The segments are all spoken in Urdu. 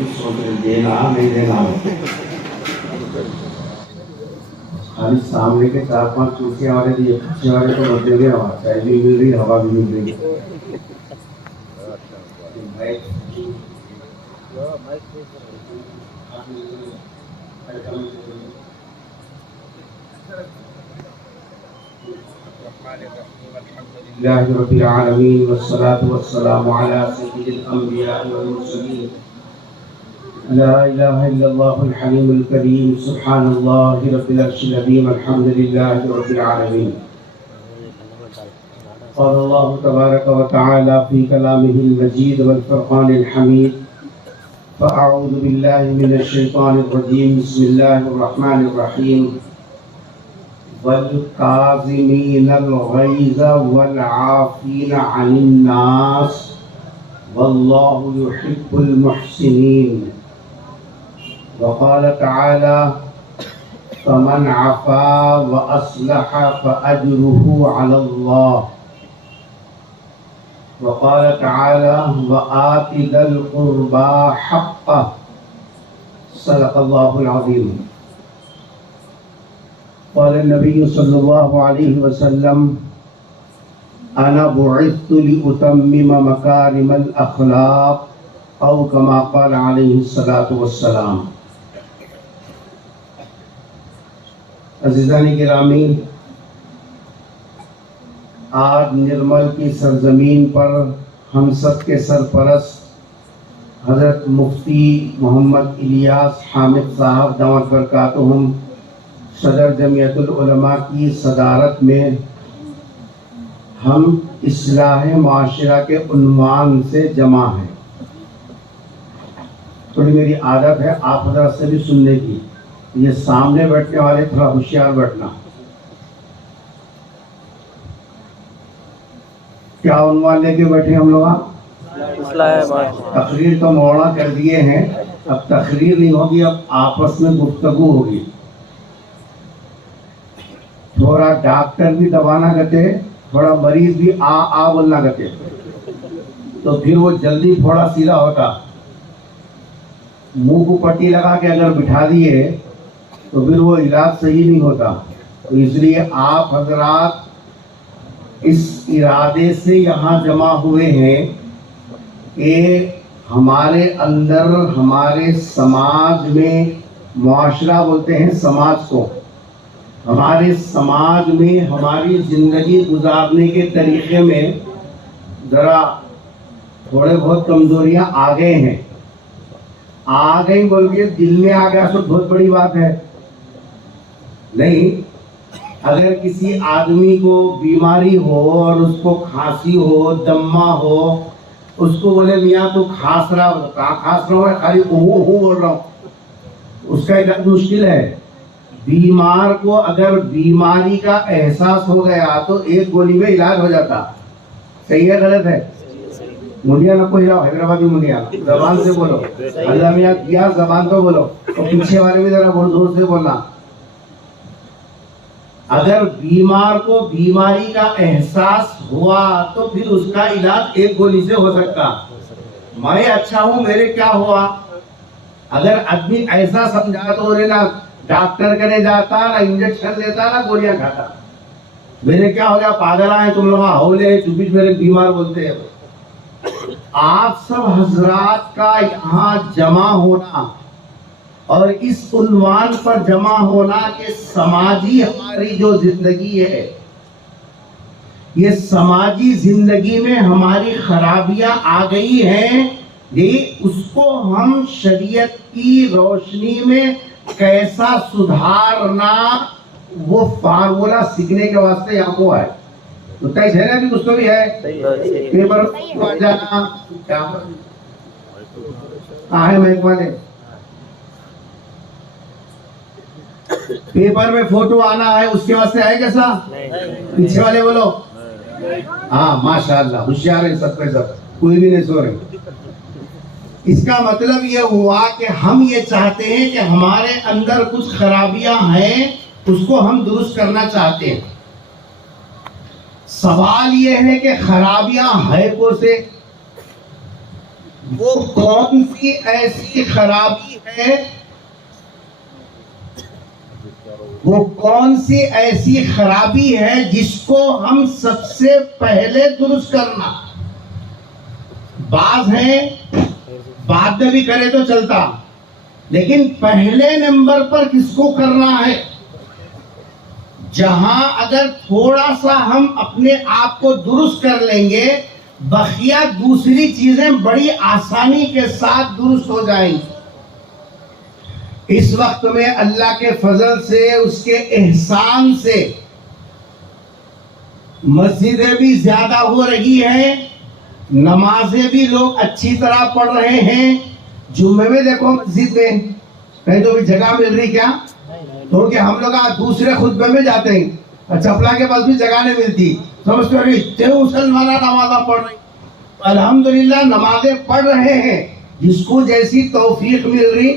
سوچ رہے دینا نہیں دینا، خالی سامنے کے 4-5 کرسیاں والے دیے، پیچھے والے کو مت دے گے، ہوا چائے بھی مل رہی، ہوا بھی مل رہی. الحمد لله رب العالمين والصلاة والسلام على سيد الأنبياء والمرسلين. لا إله إلا الله الحليم الكريم، سبحان الله رب العرش العظيم، الحمد لله رب العالمين. قال الله تبارك وتعالى في كلامه المجيد والفرقان الحميد: فأعوذ بالله من الشيطان الرجيم، بسم الله الرحمن الرحيم. والكاظمين الغيظ والعافين عن الناس والله يحب المحسنين. وقال تعالى: فمن عفا وأصلح فأجره على الله. وقال تعالى: وآت ذا القربى حقه. صدق الله العظيم. قال النبي صلى الله عليه وسلم: أنا بعثت لأتمم مكارم الأخلاق، أو كما قال عليه الصلاة والسلام. عزیزان گرامی، آج نرمل کی سرزمین پر ہم سب کے سرپرست حضرت مفتی محمد الیاس حامد صاحب دامت برکاتہم صدر جمعیت العلماء کی صدارت میں ہم اصلاح معاشرہ کے عنوان سے جمع ہیں. تھوڑی میری عادت ہے آپ حضرت سے بھی سننے کی، یہ سامنے بیٹھنے والے تھوڑا ہوشیار بیٹھنا. کیا عنوان لے کے بیٹھے ہم لوگ؟ تقریر تو موڑا کر دیے ہیں، اب تقریر نہیں ہوگی، اب آپس میں گفتگو ہوگی. تھوڑا ڈاکٹر بھی دبانا کرتے، تھوڑا مریض بھی آ بولنا کرتے، تو پھر وہ جلدی تھوڑا سیدھا ہوتا. منہ کو پٹی لگا کے اگر بٹھا دیے تو پھر وہ علاج صحیح نہیں ہوتا. تو اس لیے آپ حضرات اس ارادے سے یہاں جمع ہوئے ہیں کہ ہمارے اندر، ہمارے سماج میں، معاشرہ بولتے ہیں سماج کو، ہمارے سماج میں ہماری زندگی گزارنے کے طریقے میں ذرا تھوڑے بہت کمزوریاں آ گئے ہیں. آ گئی بول کے دل میں آ گیا تو بہت بڑی بات ہے نہیں. اگر کسی آدمی کو بیماری ہو اور اس کو کھانسی ہو، دمہ ہو، اس کو بولے میاں تو کھانس رہا ہو، کہاں کھانس رہا ہو، خالی بول رہا ہوں، اس کا علاج مشکل ہے. بیمار کو اگر بیماری کا احساس ہو گیا تو ایک گولی میں علاج ہو جاتا. صحیح ہے غلط ہے؟ منڈیا نہ کوئی رہا، حیدرآبادی منڈیا زبان سے بولو، اللہ میاں کیا زبان تو بولو، اور پیچھے والے بھی ذرا بہت زور سے بولنا. اگر بیمار کو بیماری کا احساس ہوا تو پھر اس کا علاج ایک گولی سے ہو سکتا. میں اچھا ہوں، میرے کیا ہوا؟ اگر آدمی ایسا سمجھا تو نہ ڈاکٹر کرے جاتا، نہ انجیکشن لیتا، نہ گولیاں کھاتا. میرے کیا ہو گیا؟ پاگل آئے تم لوگ، ہولے چوپی میرے بیمار بولتے ہیں. آپ سب حضرات کا یہاں جمع ہونا اور اس عنوان پر جمع ہونا کہ سماجی ہماری جو زندگی ہے، یہ سماجی زندگی میں ہماری خرابیاں آ گئی ہیں، اس کو ہم شریعت کی روشنی میں کیسا سدھارنا، وہ فارمولا سیکھنے کے واسطے یہاں کو آئے. تو تیس ہے نا بھی کچھ تو بھی ہے. پیپر جانا کہاں ہے محکمہ نے؟ پیپر میں فوٹو آنا ہے، اس کے واسطے ہے کیسا؟ پیچھے والے بولو. ہاں ماشاءاللہ ہوشیار ہے سب کے سب، کوئی بھی نہیں سو رہے. اس کا مطلب یہ ہوا کہ ہم یہ چاہتے ہیں کہ ہمارے اندر کچھ خرابیاں ہیں، اس کو ہم درست کرنا چاہتے ہیں. سوال یہ ہے کہ خرابیاں ہے کو سے؟ وہ کون سی ایسی خرابی ہے، وہ کون سی ایسی خرابی ہے جس کو ہم سب سے پہلے درست کرنا؟ بعض ہیں بعد میں بھی کرے تو چلتا، لیکن پہلے نمبر پر کس کو کرنا ہے؟ جہاں اگر تھوڑا سا ہم اپنے آپ کو درست کر لیں گے، بقیہ دوسری چیزیں بڑی آسانی کے ساتھ درست ہو جائیں گی۔ اس وقت میں اللہ کے فضل سے، اس کے احسان سے مسجدیں بھی زیادہ ہو رہی ہیں، نمازیں بھی لوگ اچھی طرح پڑھ رہے ہیں۔ جمعے میں دیکھو مسجد میں کہیں تو بھی جگہ مل رہی کیا؟ تو کہ ہم لوگ دوسرے خطبے میں جاتے ہیں، چپلا کے پاس بھی جگہ نہیں ملتی، سمجھتے ہو اتنے مسلمان نمازیں پڑھ رہے ہیں۔ الحمدللہ نمازیں پڑھ رہے ہیں، جس کو جیسی توفیق مل رہی،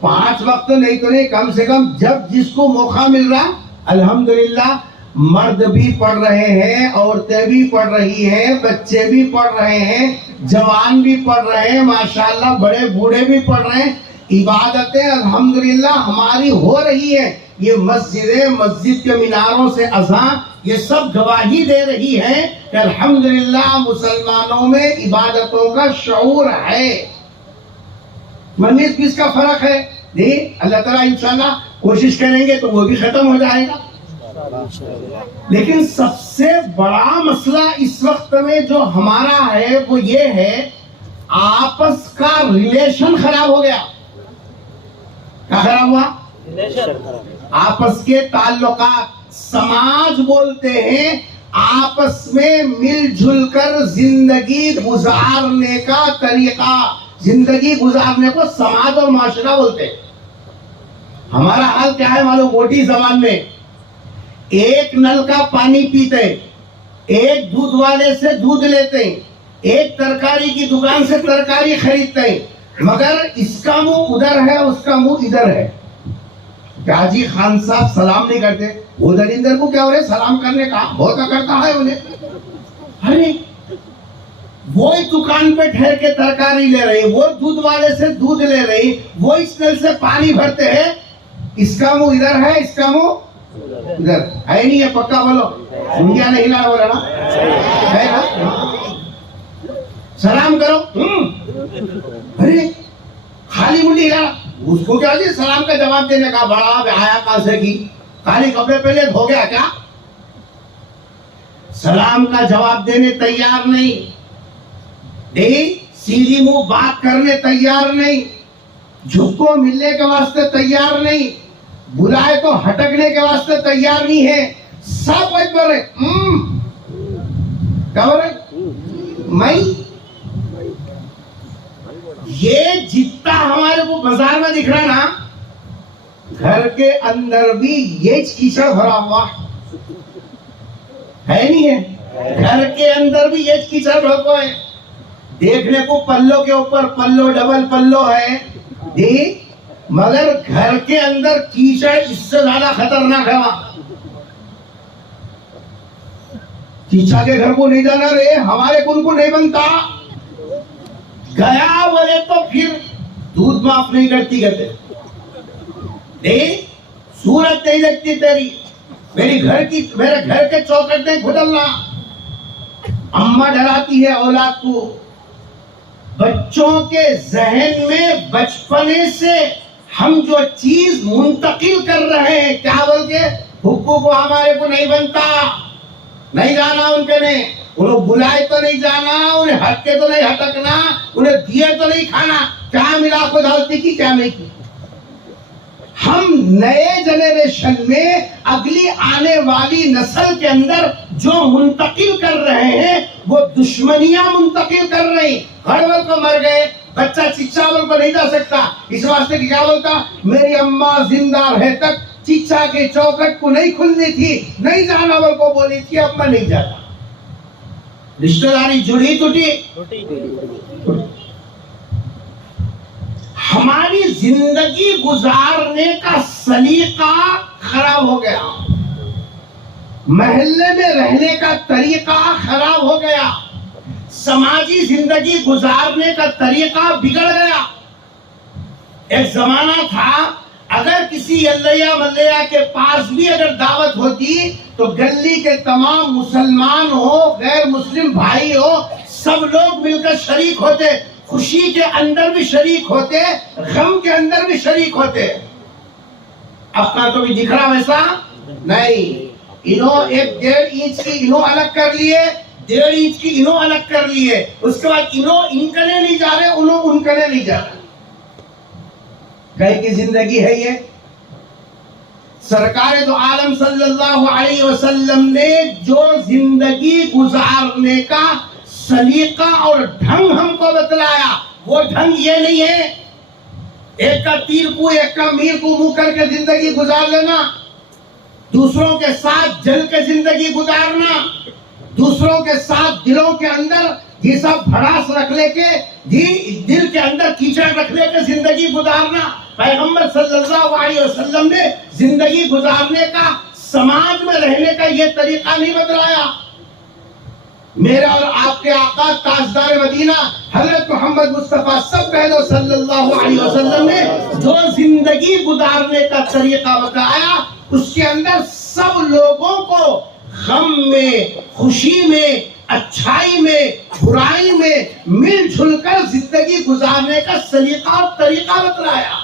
5 وقت نہیں تو نہیں، کم سے کم جب جس کو موقع مل رہا، الحمدللہ مرد بھی پڑھ رہے ہیں، عورتیں بھی پڑھ رہی ہیں، بچے بھی پڑھ رہے ہیں، جوان بھی پڑھ رہے ہیں، ماشاءاللہ بڑے بوڑھے بھی پڑھ رہے ہیں۔ عبادتیں الحمدللہ ہماری ہو رہی ہے۔ یہ مسجدیں، مسجد کے میناروں سے اذان، یہ سب گواہی دے رہی ہیں کہ الحمدللہ مسلمانوں میں عبادتوں کا شعور ہے۔ 19-20 کا فرق ہے، نہیں اللہ تعالیٰ انشاءاللہ کوشش کریں گے تو وہ بھی ختم ہو جائے گا۔ لیکن سب سے بڑا مسئلہ اس وقت میں جو ہمارا ہے وہ یہ ہے، آپس کا ریلیشن خراب ہو گیا۔ کیا خراب ہوا؟ آپس کے تعلقات۔ سماج بولتے ہیں آپس میں مل جل کر زندگی گزارنے کا طریقہ، زندگی گزارنے کو سماج اور معاشرہ بولتے ہیں۔ ہمارا حال کیا ہے معلوم؟ موٹی زبان میں ایک نل کا پانی پیتے، ایک دودھ والے سے دودھ لیتے، ایک ترکاری کی دکان سے ترکاری خریدتے ہیں، مگر اس کا منہ ادھر ہے، اس کا منہ ادھر ہے۔ کیا جی خان صاحب سلام نہیں کرتے؟ وہ دلندر کو کیا ہو رہے سلام کرنے کا؟ بہت کرتا ہے انہیں۔ ارے وہی دکان پہ ٹھہر کے ترکاری لے رہی، وہ دودھ والے سے دودھ لے رہی، وہ اس نل سے پانی بھرتے ہیں، اس کا منہ ادھر ہے، اس کا منہ ادھر ہے نہیں ہے۔ پکا بولو، انڈیا نہیں ہلا بولا نا، ہے نا؟ سلام کرو، ارے خالی منڈی ہلا، اس کو کیا جی سلام کا جواب دینے کا؟ بڑا آیا کہاں سے کی؟ خالی کپڑے پہلے ہو گیا کیا؟ سلام کا جواب دینے تیار نہیں، سیدھی منہ بات کرنے تیار نہیں، جھکو ملنے کے واسطے تیار نہیں، بلائے تو ہٹکنے کے واسطے تیار نہیں ہے۔ سب وقت بولے کیا بولے؟ میں یہ جتنا ہمارے کو بازار میں دکھ رہا نا، گھر کے اندر بھی یہ کیچڑ بھرا ہوا ہے نہیں ہے؟ گھر کے اندر بھی یہ کیچڑ بھرا ہے۔ دیکھنے کو پلوں کے اوپر پلو، ڈبل پلو ہے جی، مگر گھر کے اندر کیچڑ اس سے زیادہ خطرناک ہے۔ وہاں چیچا کے گھر کو نہیں جانا رے، ہمارے کن کو نہیں بنتا، گیا بولے تو پھر دودھ معاف نہیں کرتی، کہتے نہیں صورت نہیں دیکھتی تیری، میرے گھر کے چوکٹ نہیں کھدلنا۔ اماں ڈراتی ہے اولاد کو۔ بچوں کے ذہن میں بچپنے سے ہم جو چیز منتقل کر رہے ہیں، کیا بول کے حقوق ہمارے کو نہیں بنتا، نہیں جانا ان کے، نہیں انہیں بلائے تو نہیں جانا، انہیں ہٹ کے تو نہیں ہٹکنا، انہیں دیے تو نہیں کھانا، کیا ملا کو دھالتی کی کیا نہیں کی۔ ہم نئے جنریشن میں اگلی آنے والی نسل کے اندر جو منتقل کر رہے ہیں وہ دشمنیاں منتقل کر رہے ہیں۔ ہڑبڑ کو مر گئے، بچہ چچاول کو نہیں جا سکتا، اس واسطے کہ کیا بولتا؟ میری اماں زندہ رہے تک چچا کے چوکٹ کو نہیں کھلنی تھی، نہیں جانا بول کو بولی تھی، اب میں نہیں جاتا۔ رشتہ داری جڑی ٹوٹی، ہماری زندگی گزارنے کا سلیقہ خراب ہو گیا، محلے میں رہنے کا طریقہ خراب ہو گیا، سماجی زندگی گزارنے کا طریقہ بگڑ گیا. ایک زمانہ تھا اگر کسی اللہ ملیہ کے پاس بھی اگر دعوت ہوتی تو گلی کے تمام مسلمان ہو غیر مسلم بھائی ہو سب لوگ مل کر شریک ہوتے, خوشی کے اندر بھی شریک ہوتے, غم کے اندر بھی شریک ہوتے. اب کا تو بھی دکھ رہا ویسا نہیں. انہوں 1.5 انچ کی انہوں الگ کر لیے, 1.5 انچ کی انہوں الگ کر لیے, اس کے بعد انہوں ان کنے نہیں جا رہے, انہوں ان کنے نہیں جا رہے. کہیں کی زندگی ہے یہ؟ سرکار دو عالم صلی اللہ علیہ وسلم نے جو زندگی گزارنے کا سلیقہ اور ڈھنگ ہم کو بتلایا وہ ڈھنگ یہ نہیں ہے ایک کا تیر کو ایک کا میر کو منہ کر کے زندگی گزار لینا, دوسروں کے ساتھ جل کے زندگی گزارنا, دوسروں کے ساتھ دلوں کے اندر یہ سب بھڑاس رکھ لے کے دل کے اندر کیچڑ رکھ لے کے زندگی گزارنا. پیغمبر صلی اللہ علیہ وسلم نے زندگی گزارنے کا, سماج میں رہنے کا یہ طریقہ نہیں بتلایا. میرا اور آپ کے آقا تاجدار مدینہ حضرت محمد مصطفیٰ سب پہلو صلی اللہ علیہ وسلم نے جو زندگی گزارنے کا طریقہ بتایا اس کے اندر سب لوگوں کو غم میں, خوشی میں, اچھائی میں, برائی میں مل جھل کر زندگی گزارنے کا سلیقہ اور طریقہ بتلایا.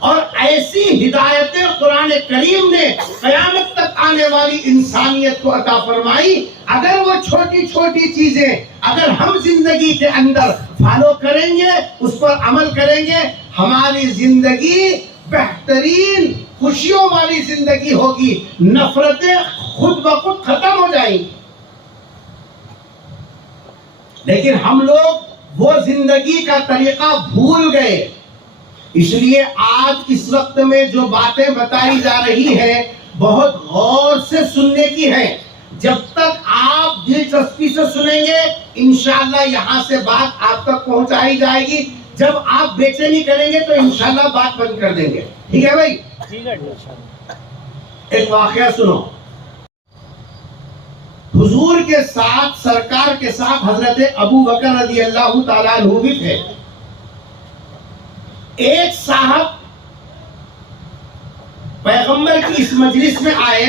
اور ایسی ہدایتیں قرآن کریم نے قیامت تک آنے والی انسانیت کو عطا فرمائی. اگر وہ چھوٹی چھوٹی چیزیں اگر ہم زندگی کے اندر فالو کریں گے, اس پر عمل کریں گے, ہماری زندگی بہترین خوشیوں والی زندگی ہوگی, نفرتیں خود بخود ختم ہو جائیں گی. لیکن ہم لوگ وہ زندگی کا طریقہ بھول گئے. اس لیے آج اس وقت میں جو باتیں بتائی جا رہی ہیں بہت غور سے سننے کی ہیں. جب تک آپ دلچسپی سے سنیں گے انشاءاللہ یہاں سے بات آپ تک پہنچائی جائے گی. جب آپ بےچینی کریں گے تو انشاءاللہ بات بند کر دیں گے. ٹھیک ہے بھائی؟ ایک واقعہ سنو. حضور کے ساتھ, سرکار کے ساتھ حضرت ابو بکر رضی اللہ تعالیٰ عنہ بھی تھے. ایک صاحب پیغمبر کی اس مجلس میں آئے,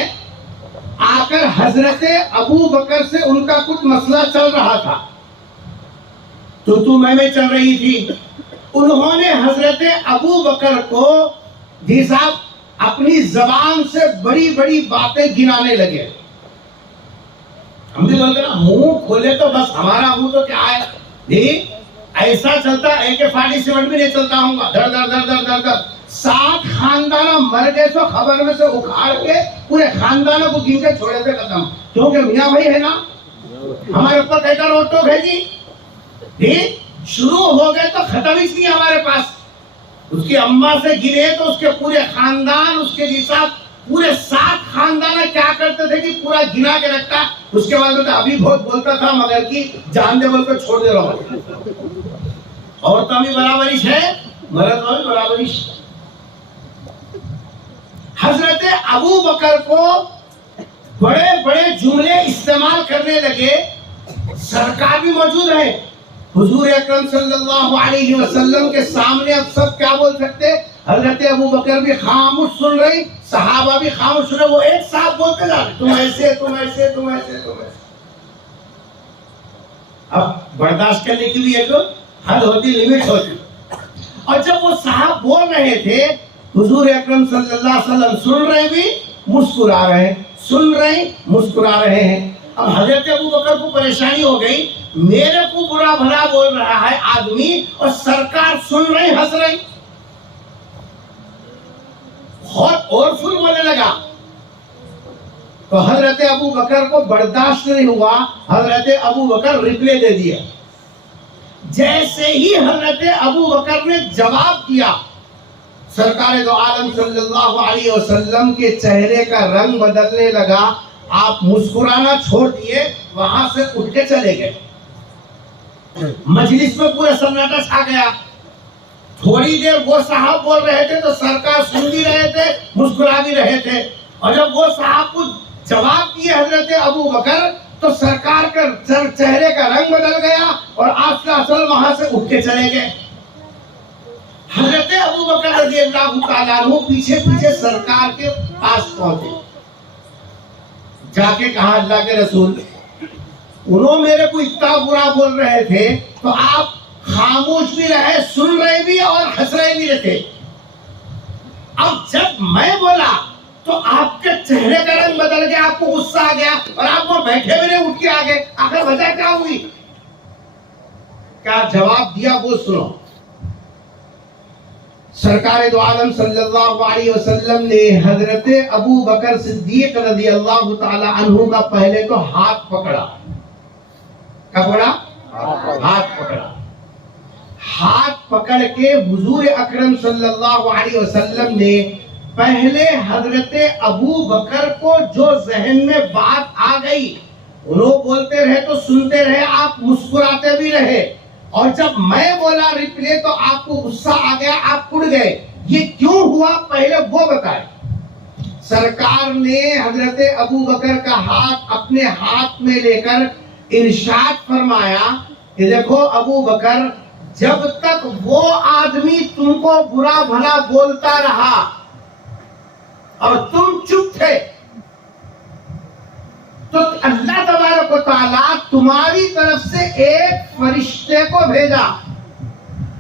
آ کر حضرت ابو بکر سے ان کا کچھ مسئلہ چل رہا تھا, تو میں چل رہی تھی. انہوں نے حضرت ابو بکر کو جی صاحب اپنی زبان سے بڑی بڑی باتیں گنانے لگے. ہم بھی بولتے نا منہ کھولے تو بس ہمارا منہ تو کیا ہے, ایسا چلتا AK-47 بھی نہیں چلتا ہوں گا, در در در در در در 7 خاندانہ مر گئے تو خبر میں سے اکھاڑ کے پورے خاندانوں کو گن کے چھوڑے تھے ختم. کیونکہ میاں بھائی ہے نا ہمارے اوپر کہتا روٹ ٹوک ہے جی, شروع ہو گئے تو ختم ہی نہیں ہمارے پاس. اس کی اماں سے گنے تو اس کے پورے خاندان, اس کے ساتھ پورے 7 خاندان کیا کرتے تھے کہ پورا گنا کے رکھتا. اس کے بعد ابھی بہت بولتا تھا مگر کی جان دے بول کر چھوڑ دے رہا ہوں. عورتوں بھی برابریش ہے, مرد میں بھی برابریش. حضرت ابو بکر کو بڑے بڑے جملے استعمال کرنے لگے. سرکار بھی موجود ہے, حضور اکرم صلی اللہ علیہ وسلم کے سامنے اب سب کیا بول سکتے. حضرت ابو بکر بھی خاموش سن رہی, صحابہ بھی خاموش سن رہے. وہ ایک صاحب بولتے جا رہے, تم ایسے تم ایسے تم ایسے تم ایسے. اب برداشت کرنے کی بھی ایک حد ہوتی, لیمٹ ہوتی. اور جب وہ صاحب بول رہے تھے حضور اکرم صلی اللہ علیہ وسلم سن رہے بھی مسکرا رہے ہیں, سن رہے مسکرا رہے ہیں. اب حضرت ابو بکر کو پریشانی ہو گئی, میرے کو برا بھلا بول رہا ہے آدمی اور سرکار سن رہے ہنس رہے. بہت اور فل بولنے لگا تو حضرت ابو بکر کو برداشت نہیں ہوا. حضرت ابو بکر ریپلے دے دیا. جیسے ہی حضرت ابو بکر نے جواب دیا سرکار دو عالم صلی اللہ علیہ وسلم کے چہرے کا رنگ بدلنے لگا. آپ مسکرانا چھوڑ دیے, وہاں سے اٹھ کے چلے گئے. مجلس میں پورا سناٹا چھا گیا. تھوڑی دیر وہ صاحب بول رہے تھے تو سرکار سن بھی رہے تھے, مسکرا بھی رہے تھے. اور جب وہ صاحب کو جواب دیے حضرت ابو بکر تو سرکار کا چہرے کا رنگ بدل گیا اور آپ کا اصل وہاں سے اٹھ کے چلے گئے. حضرت ابوبکر رضی اللہ تعالیٰ عنہ پیچھے پیچھے سرکار کے پاس پہنچے. جا کے کہا اللہ کے رسول انہوں میرے کو اتنا برا بول رہے تھے تو آپ خاموش بھی رہے, سن رہے بھی اور ہنس رہے بھی رہتے. اب جب میں بولا تو آپ کے چہرے کا رنگ بدل گیا, آپ کو غصہ آ گیا اور آپ وہ بیٹھے بھی نہیں, اٹھ کے آ گئے. آخر وجہ کیا ہوئی؟ کیا جواب دیا وہ سنو. سرکار دو عالم صلی اللہ علیہ وسلم نے حضرت ابو بکر صدیق رضی اللہ تعالی عنہ کا پہلے تو ہاتھ پکڑا. کیا پکڑا؟ ہاتھ پکڑا. ہاتھ پکڑ کے حضور اکرم صلی اللہ علیہ وسلم نے پہلے حضرت ابو بکر کو جو ذہن میں بات آ گئی, انہوں بولتے رہے تو سنتے رہے, آپ مسکراتے بھی رہے, اور جب میں بولا ریپلے تو آپ کو غصہ آ گیا, آپ اڑ گئے. یہ کیوں ہوا پہلے وہ بتائیں. سرکار نے حضرت ابو بکر کا ہاتھ اپنے ہاتھ میں لے کر ارشاد فرمایا کہ دیکھو ابو بکر, جب تک وہ آدمی تم کو برا بھلا بولتا رہا اور تم چپ تھے تو اللہ تبارک و تعالیٰ تمہاری طرف سے ایک فرشتے کو بھیجا,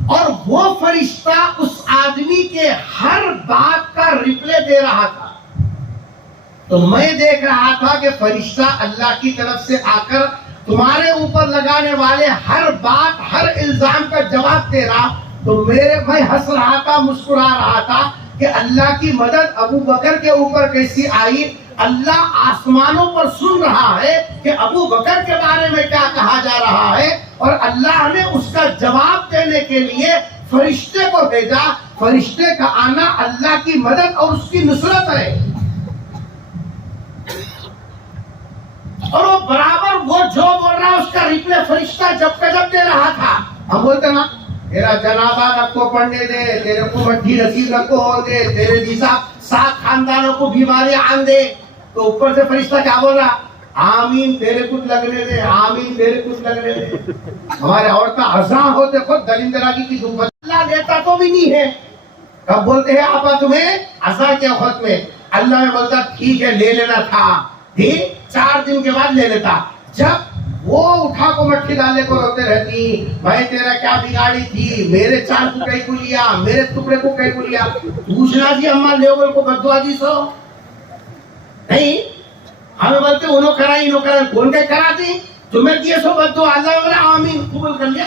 اور وہ فرشتہ اس آدمی کے ہر بات کا ریپلے دے رہا تھا. تو میں دیکھ رہا تھا کہ فرشتہ اللہ کی طرف سے آ کر تمہارے اوپر لگانے والے ہر بات, ہر الزام کا جواب دے رہا. تو میں ہنس رہا تھا, مسکرا رہا تھا کہ اللہ کی مدد ابو بکر کے اوپر کیسی آئی. اللہ آسمانوں پر سن رہا ہے کہ ابو بکر کے بارے میں کیا کہا جا رہا ہے, اور اللہ نے اس کا جواب دینے کے لیے فرشتے کو بھیجا. فرشتے کا آنا اللہ کی مدد اور اس کی نصرت ہے. اور وہ برابر وہ جو بول رہا اس کا ریپلے فرشتہ جب کا جب دے رہا تھا. ہم بولتے نا تیرا جنازہ نہ کو پڑھنے دے, تیرے کو مٹھی رسید نہ کو ہو دے, تیرے جیسا 7 خاندانوں کو بیماری آن دے. تو اوپر سے فرشتہ کیا بول رہا؟ آمین تیرے کچھ لگنے دے, آمین تیرے کچھ لگنے دے. ہمارے عورتیں ہزاں ہوتے خود دلندراگی کی دھوپ. اللہ دیتا تو بھی نہیں ہے. کب بولتے ہیں آپا تمہیں ہزاں کے وقت میں, اللہ میں بولتا ٹھیک ہے لے لینا تھا, ٹھیک 4 دن کے بعد لے لیتا. جب وہ اٹھا کو مٹھی ڈالنے کو روتے رہتی, بھائی تیرا کیا بگاڑی تھی, میرے 4 ٹکڑے کو لیا, میرے ٹکڑے کو کہیں کو لیا. پوچھنا جی اما لیول کو بدوا دی سو نہیں, ہمیں بولتے انہوں کرائی انہوں کرائی, کون کے کرا دی تمہیں دیے سو بدوا. اللہ بولا آمین قبول کر لیا.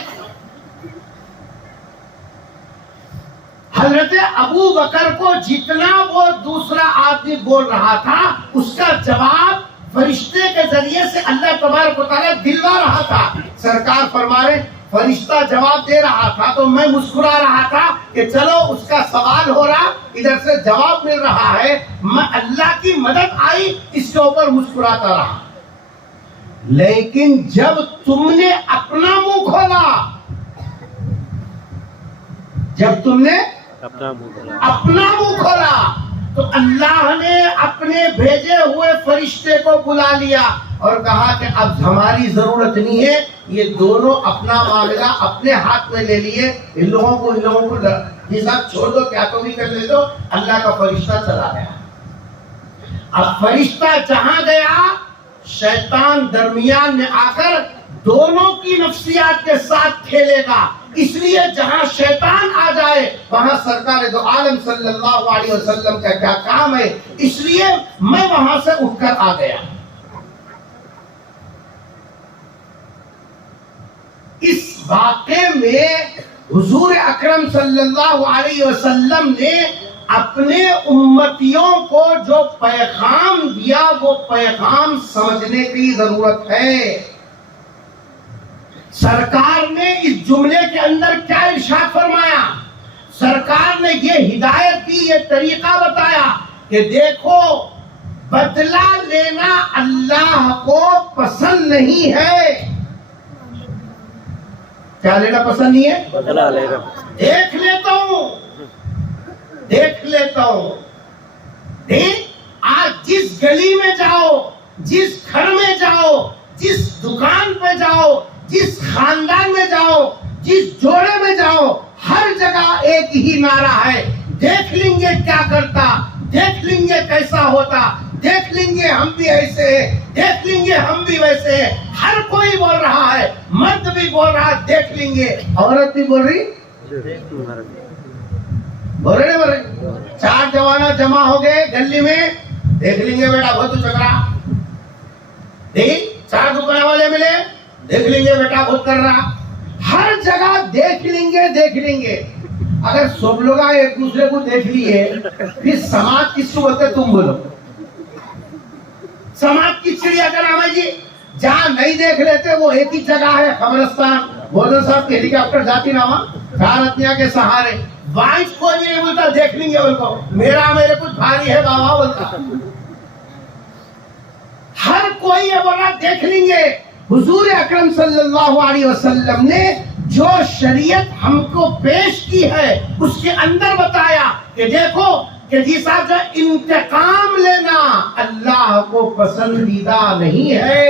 حضرت ابو بکر کو جتنا وہ دوسرا آدمی بول رہا تھا اس کا جواب فرشتے کے ذریعے سے اللہ تبارک و تعالیٰ دلوا رہا تھا. سرکار فرما رہے فرشتہ جواب دے رہا تھا تو میں مسکرا رہا تھا کہ چلو اس کا سوال ہو رہا, ادھر سے جواب مل رہا ہے, میں اللہ کی مدد آئی اس کے اوپر مسکراتا رہا. لیکن جب تم نے اپنا منہ کھولا, جب تم نے اپنا منہ کھولا تو اللہ نے اپنے بھیجے ہوئے فرشتے کو بلا لیا اور کہا کہ اب ہماری ضرورت نہیں ہے, یہ دونوں اپنا معاملہ اپنے ہاتھ میں لے لیے, ان لوگوں کو یہ سب چھوڑ دو, کیا تو بھی کر لے دو. اللہ کا فرشتہ چلا گیا. اب فرشتہ جہاں گیا شیطان درمیان میں آ کر دونوں کی نفسیات کے ساتھ کھیلے گا. اس لیے جہاں شیطان آ جائے وہاں سرکار دو عالم صلی اللہ علیہ وسلم کا کیا کام ہے, اس لیے میں وہاں سے اٹھ کر آ گیا. اس واقعے میں حضور اکرم صلی اللہ علیہ وسلم نے اپنے امتیوں کو جو پیغام دیا وہ پیغام سمجھنے کی ضرورت ہے. سرکار نے اس جملے کے اندر کیا ارشاد فرمایا؟ سرکار نے یہ ہدایت دی, یہ طریقہ بتایا کہ دیکھو بدلہ لینا اللہ کو پسند نہیں ہے. کیا لینا پسند نہیں ہے؟ بدلہ لینا. دیکھ لیتا ہوں. آج جس گلی میں جاؤ, جس گھر میں جاؤ, جس دکان پہ جاؤ، جس خاندان میں جاؤ، جس جوڑے میں جاؤ، ہر جگہ ایک ہی نعرہ ہے، دیکھ لیں گے کیا کرتا، دیکھ لیں گے کیسا ہوتا، دیکھ لیں گے ہم بھی ایسے ہیں، دیکھ لیں گے ہم بھی ویسے ہیں۔ ہر کوئی بول رہا ہے، مرد بھی بول رہا ہے دیکھ لیں گے، عورت بھی بول رہی، بول رہے۔ چار جوانا جمع ہو گئے گلی میں، دیکھ لیں گے بیٹا بہت چکرا، دیکھیں چار دکان والے ملے، دیکھ لیں گے بیٹا بہت کر رہا، ہر جگہ دیکھ لیں گے دیکھ لیں گے۔ اگر سب لوگ ایک دوسرے کو دیکھ لیے پھر سماج کس کو بولتے تم بولو؟ سماج کی چڑیا کا نام ہے جی، جہاں نہیں دیکھ لیتے وہ ایک ہی جگہ ہے قبرستان، بولن صاحب کے ہیلی کاپٹر جاتی نامہ چار اتنیا کے سہارے، وائس کوئی نہیں بولتا دیکھ لیں گے ان کو، میرے کچھ بھاری ہے بابا بولتا، ہر کوئی یہ بولا دیکھ لیں گے۔ حضور اکرم صلی اللہ علیہ وسلم نے جو شریعت ہم کو پیش کی ہے اس کے اندر بتایا کہ دیکھو کہ جیسا جو انتقام لینا اللہ کو پسندیدہ نہیں ہے،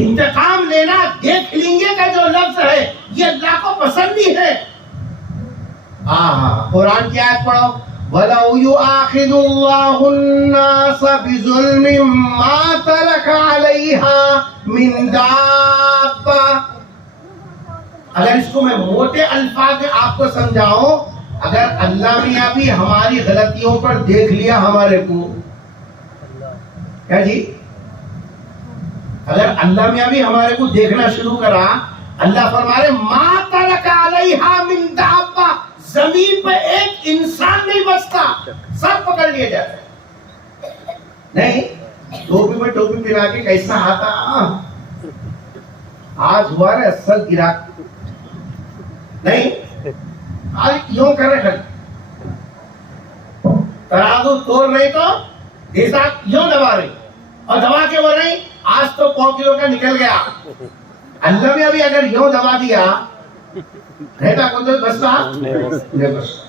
انتقام لینا دیکھ لیں گے کا جو لفظ ہے یہ اللہ کو پسند ہی ہے۔ قرآن کی آیت پڑھو، وَلَوْ يُؤَاخِذُ اللَّهُ النَّاسَ بِظُلْمٍ مَا تَرَكَ عَلَيْهَا مِنْ دَابَّةٍ۔ اگر اس کو میں موٹے الفاظ میں آپ کو سمجھاؤں، اگر اللہ میاں بھی ہماری غلطیوں پر دیکھ لیا ہمارے کو، کیا جی؟ اگر اللہ میاں بھی ہمارے کو دیکھنا شروع کرا، اللہ فرما رہے مَا تَرَكَ عَلَيْهَا مِنْ دَابَّةٍ، زمین پہ ایک انسان نہیں بستا، سب پکڑ لیے جاتے نہیں۔ ٹوپی میں ٹوپی پہنا کے کیسا آتا، آج ہوا رہے اصل گرا نہیں، آج یوں کر رہے ترازو توڑ رہی تو ایسا یوں دبا رہی اور دبا کے بول رہی آج تو 100 کلو کا نکل گیا۔ اللہ میں ابھی اگر یوں دبا دیا رہتا کون تو بستا نہیں بستا۔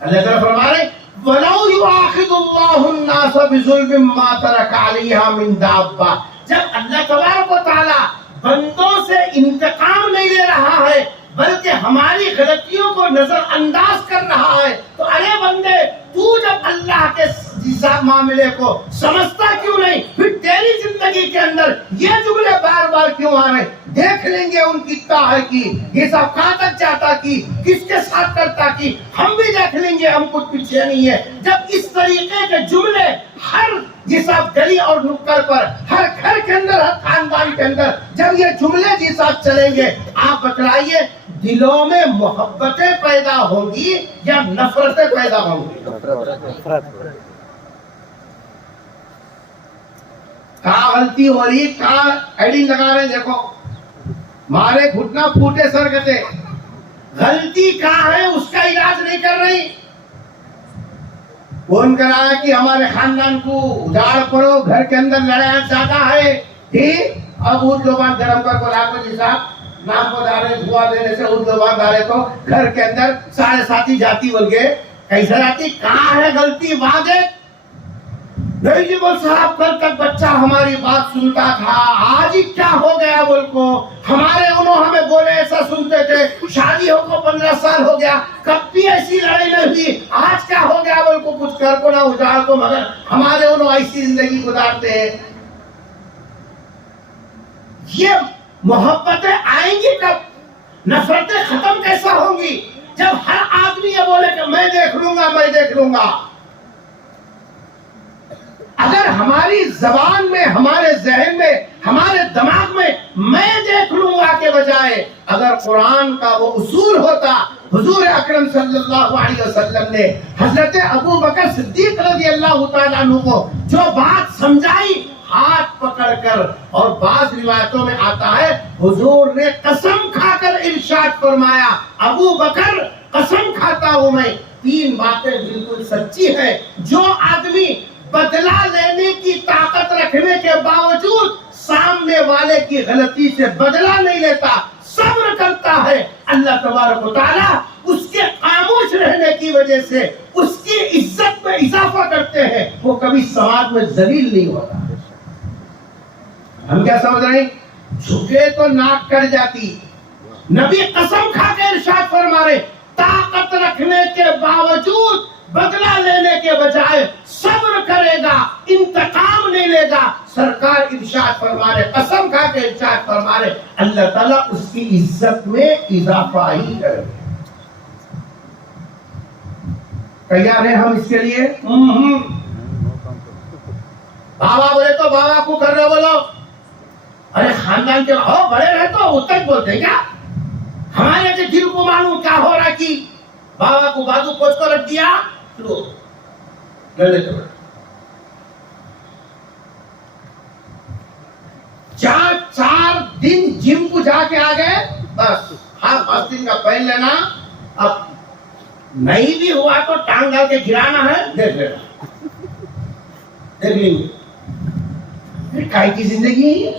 اللہ تعالیٰ فرما رہے وَلَوْ يُؤَاخِذُ اللَّهُ النَّاسَ بِظُلْمٍ مَا تَرَكَ عَلَيْهَا مِنْ دَابَّةٍ، جب اللہ تبارک و تعالیٰ بندوں سے انتقام نہیں لے رہا ہے بلکہ ہماری غلطیوں کو نظر انداز کر رہا ہے، تو ارے بندے تو جب اللہ کے حساب معاملے کو سمجھتا کیوں نہیں، پھر تیری زندگی کے اندر یہ جملے بار بار کیوں آ رہے؟ دیکھ لیں گے ان کی طاعت کی، حساب کہاں تک جاتا کی، کس کے ساتھ کرتا کی، ہم بھی دیکھ لیں گے، ہم کچھ پیچھے نہیں ہے۔ جب اس طریقے کے جملے ہر حساب گلی اور نکڑ پر، ہر گھر کے اندر، ہر خاندان کے اندر جب یہ جملے جی ساتھ چلیں گے، آپ بتلائیے دلوں میں محبتیں پیدا ہوں گی یا نفرتیں پیدا ہوں گی؟ کہاں غلطی ہو رہی، کہاں ایڈنگ لگا رہے، دیکھو مارے گھٹنا پھوٹے سرگتے، غلطی کہاں ہے اس کا علاج نہیں کر رہی۔ کون کر رہا ہے کہ ہمارے خاندان کو اجاڑ پڑو، گھر کے اندر لڑائیاں زیادہ ہے، ٹھیک اب وہ زبان گرم کر بلا کو جیسا نام کو دارے دھوا دینے سے اردو زبان دارے تو گھر کے اندر سارے ساتھی جاتی بول کے کیسا جاتی، کہاں ہے غلطی وہاں دیکھ۔ نہیں جی بول صاحب کل تک بچہ ہماری بات سنتا تھا، آج ہی کیا ہو گیا بول کو، ہمارے انہوں ہمیں بولے ایسا سنتے تھے، شادی ہو کو 15 سال ہو گیا، کب بھی ایسی لڑائی نہیں ہوئی، آج کیا ہو گیا بول کو، کچھ کر کو نہ اجاڑ کو، مگر ہمارے انہوں ایسی زندگی گزارتے ہیں۔ یہ محبتیں آئیں گی کب، نفرتیں ختم کیسا ہوں گی؟ جب ہر آدمی یہ بولے کہ میں دیکھ لوں گا، میں دیکھ لوں گا۔ اگر ہماری زبان میں، ہمارے ذہن میں، ہمارے دماغ میں دیکھ لوں گا کے بجائے اگر قرآن کا وہ اصول ہوتا، حضور اکرم صلی اللہ علیہ وسلم نے حضرت ابو بکر صدیق رضی اللہ تعالیٰ عنہ کو جو بات سمجھائی ہاتھ پکڑ کر، اور بعض روایتوں میں آتا ہے حضور نے قسم کھا کر ارشاد فرمایا، ابو بکر قسم کھاتا ہوں میں 3 باتیں بالکل سچی ہے، جو آدمی بدلہ لینے کی طاقت رکھنے کے باوجود سامنے والے کی غلطی سے بدلہ نہیں لیتا، صبر کرتا ہے، اللہ تبارک و تعالیٰ اس کے خاموش رہنے کی وجہ سے اس کی عزت عزت میں اضافہ کرتے ہیں وہ کبھی سماج میں ذلیل نہیں ہوتا. ہم کیا سمجھ رہے ہیں؟ جھکے تو ناک کٹ جاتی. نبی قسم کھا کے ارشاد فرما رہے طاقت رکھنے کے باوجود بدلہ لینے کے بجائے صبر کرے گا، انتقام نہیں لے گا. سرکار ارشاد فرما رہے، قسم کھا کے ارشاد فرما رہے اللہ تعالیٰ اس کی عزت میں اضافہ ہی کرے. تیار ہیں ہم اس کے لیے؟ بابا بولے تو بابا کو کر رہے بولو. ارے خاندان کے ہو بڑے رہے تو اتر بولتے کیا؟ ہمارے کے دل کو معلوم کیا ہو رہا کی بابا کو بازو پوچھ کر رکھ دیا. چار دن جم کو جا کے آ گئے بس ہر 5 دن کا پہن لینا. اب نہیں بھی ہوا تو ٹانگ ڈال کے گرانا ہے. دیکھ لینا دیکھ لیں گے کائی کی زندگی ہے یہ.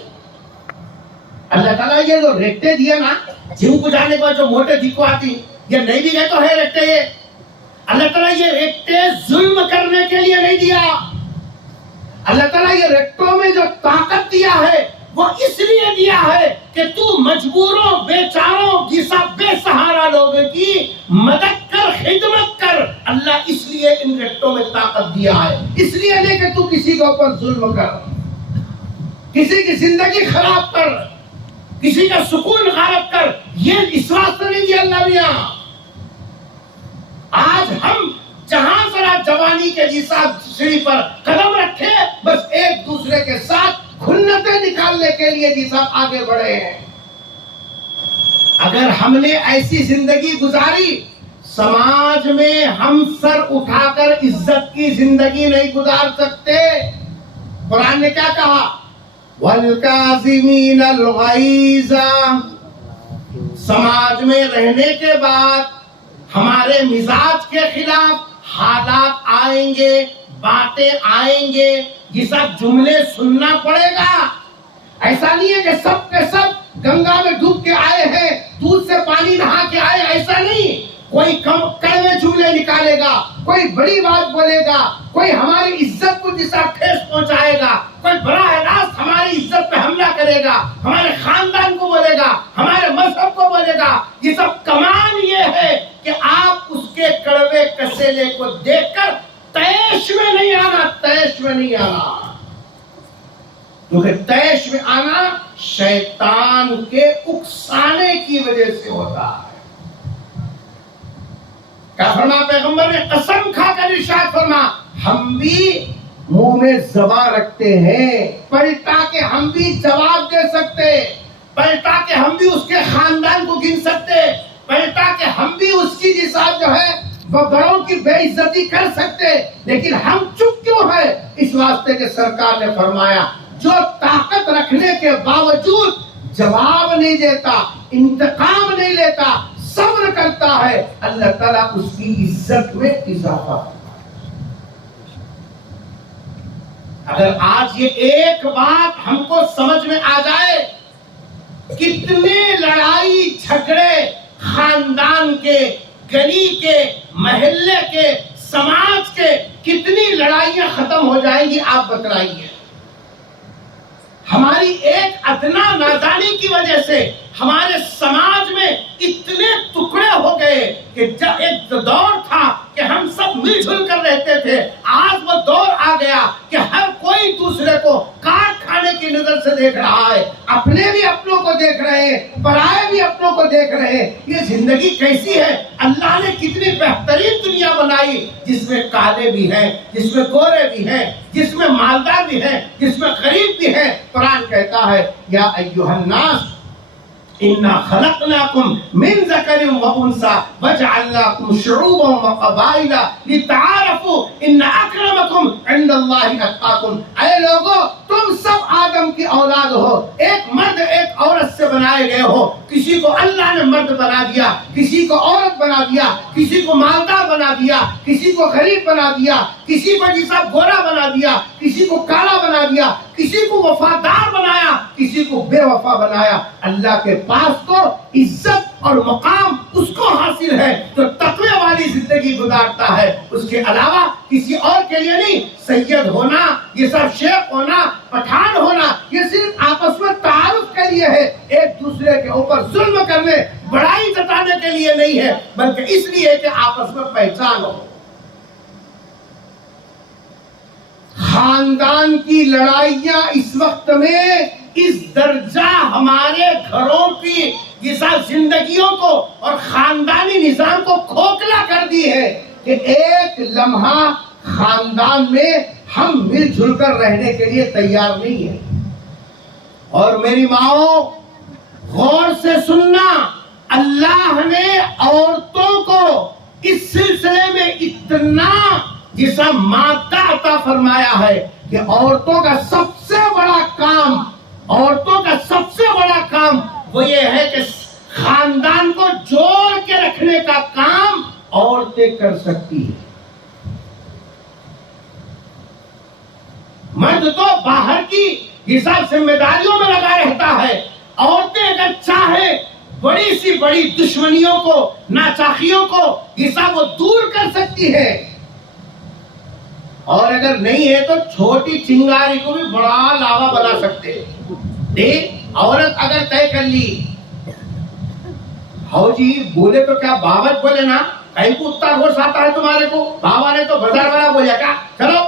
اللہ تعالیٰ یہ جو ریٹے دیا نا جم کو جانے کے بعد جو موٹے دکھو آتی یہ نہیں بھی گئے تو ہے ریٹے. یہ اللہ تعالیٰ یہ ریٹے ظلم کرنے کے لیے نہیں دیا. اللہ تعالیٰ یہ ریٹوں میں جو طاقت دیا ہے وہ اس لیے دیا ہے کہ تو مجبوروں بیچاروں جیسا بے سہارا لوگوں کی مدد کر، خدمت کر. اللہ اس لیے ان ریٹوں میں طاقت دیا ہے. اس لیے نہیں کہ تو کسی کے اوپر ظلم کر، کسی کی زندگی خراب کر، کسی کا سکون غارت کر. یہ اس واسطے نہیں دیا اللہ نے. آج ہم جہاں ذرا جوانی کے جیسا سیڑھی پر قدم رکھے بس ایک دوسرے کے ساتھ کھنتیں نکالنے کے لیے جیسا آگے بڑھے ہیں. اگر ہم نے ایسی زندگی گزاری سماج میں ہم سر اٹھا کر عزت کی زندگی نہیں گزار سکتے. قرآن نے کیا کہا؟ وَالْكَاظِمِينَ الْغَيْظَ. سماج میں رہنے کے بعد ہمارے مزاج کے خلاف حالات آئیں گے، باتیں آئیں گے، یہ سب جملے سننا پڑے گا. ایسا نہیں ہے کہ سب کے سب گنگا میں ڈوب کے آئے ہیں، دودھ سے پانی نہا کے آئے، ایسا نہیں. کوئی کڑوے جملے نکالے گا، کوئی بڑی بات بولے گا، کوئی ہماری عزت کو جسا ٹھیس پہنچائے گا، کوئی براہ راست ہماری عزت پہ حملہ کرے گا، ہمارے خاندان کو بولے گا، ہمارے مذہب کو بولے گا. یہ سب کمان یہ ہے کہ آپ اس کے کڑوے کسیلے کو دیکھ کر تیش میں نہیں آنا. تیش میں نہیں آنا، کیونکہ تیش میں آنا شیطان کے اکسانے کی وجہ سے ہوتا ہے. کیا فرما پیغمبر نے؟ قسم کھا کر ارشاد فرما ہم بھی منہ میں زبان رکھتے ہیں پلٹا کے ہم بھی جواب دے سکتے، پلٹا کے ہم بھی اس کے خاندان کو گن سکتے، پلٹا کے ہم بھی اس کی جیسا جو ہے بڑوں کی بے عزتی کر سکتے. لیکن ہم چپ کیوں ہے؟ اس واسطے کہ سرکار نے فرمایا جو طاقت رکھنے کے باوجود جواب نہیں دیتا، انتقام نہیں لیتا، صبر کرتا ہے، اللہ تعالیٰ اس کی عزت میں اضافہ کرتا ہے. اگر آج یہ ایک بات ہم کو سمجھ میں آ جائے، کتنے لڑائی جھگڑے خاندان کے، گلی کے، محلے کے، سماج کے، کتنی لڑائیاں ختم ہو جائیں گی آپ بتلائیے. ہماری ایک ادنا نادانی کی وجہ سے ہمارے سماج میں اتنے ٹکڑے ہو گئے کہ جب ایک دور تھا کہ ہم سب مل جل کر رہتے تھے، آج وہ دور آ گیا کہ ہر کوئی دوسرے کو کاٹ کھانے کی نظر سے دیکھ رہا ہے. اپنے بھی اپنوں کو دیکھ رہے ہیں، پرائے بھی اپنوں کو دیکھ رہے ہیں. یہ زندگی کیسی ہے؟ اللہ نے کتنی بہترین دنیا بنائی جس میں کالے بھی ہیں، جس میں گورے بھی ہیں، جس میں مالدار بھی ہیں، جس میں غریب بھی ہیں. قرآن کہتا ہے یا ایھا الناس انا خلقناکم من ذکر و انثی وجعلناکم شعوبا وقبائل لتعارفوا ان اکرمکم عند اللہ اتقاکم. اے لوگو تم سب آدم کی اولاد ہو، ایک مرد ایک عورت سے بنائے گئے ہو. کسی کو اللہ نے مرد بنا دیا، کسی کو عورت بنا دیا، کسی کو مالدار بنا دیا، کسی کو غریب بنا دیا، کسی کو جیسا گورا بنا دیا، کسی کو کالا بنا دیا، کسی کو وفادار بنایا، کسی کو بے وفا بنایا. اللہ کے پاس تو عزت اور مقام اس کو حاصل ہے جو تقوی والی زندگی گزارتا ہے. اس کے علاوہ کسی اور کے لیے نہیں. سید ہونا، یہ سب شیخ ہونا، پٹھان ہونا، یہ صرف آپس میں تعارف کے لیے ہے، ایک دوسرے کے اوپر ظلم کرنے، بڑائی جتانے کے لیے نہیں ہے، بلکہ اس لیے کہ آپس میں پہچان ہو. خاندان کی لڑائیاں اس وقت میں اس درجہ ہمارے گھروں کی یہ سب زندگیوں کو اور خاندانی نظام کو کھوکھلا کر دی ہے کہ ایک لمحہ خاندان میں ہم مل جل کر رہنے کے لیے تیار نہیں ہیں. اور میری ماؤں، غور سے سننا، اللہ نے عورتوں کو اس سلسلے میں اتنا جیسا مادہ عطا فرمایا ہے کہ عورتوں کا سب سے بڑا کام وہ یہ ہے کہ خاندان کو جوڑ کے رکھنے کا کام عورتیں کر سکتی ہیں. مرد تو باہر کی یہ سب ذمہ داریوں میں لگا رہتا ہے. عورتیں اگر چاہے بڑی سی بڑی دشمنیوں کو، ناچاخیوں کو یہ سب وہ دور کر سکتی ہے، اور اگر نہیں ہے تو چھوٹی چنگاری کو بھی بڑا لاوا بنا سکتے. عورت اگر طے کر لی، ہاؤ جی بولے تو کیا بابت بولے نا، کہیں کو اتنا غصہ آتا ہے تمہارے کو، بابا نے تو بازار والا بولیا کیا، چلو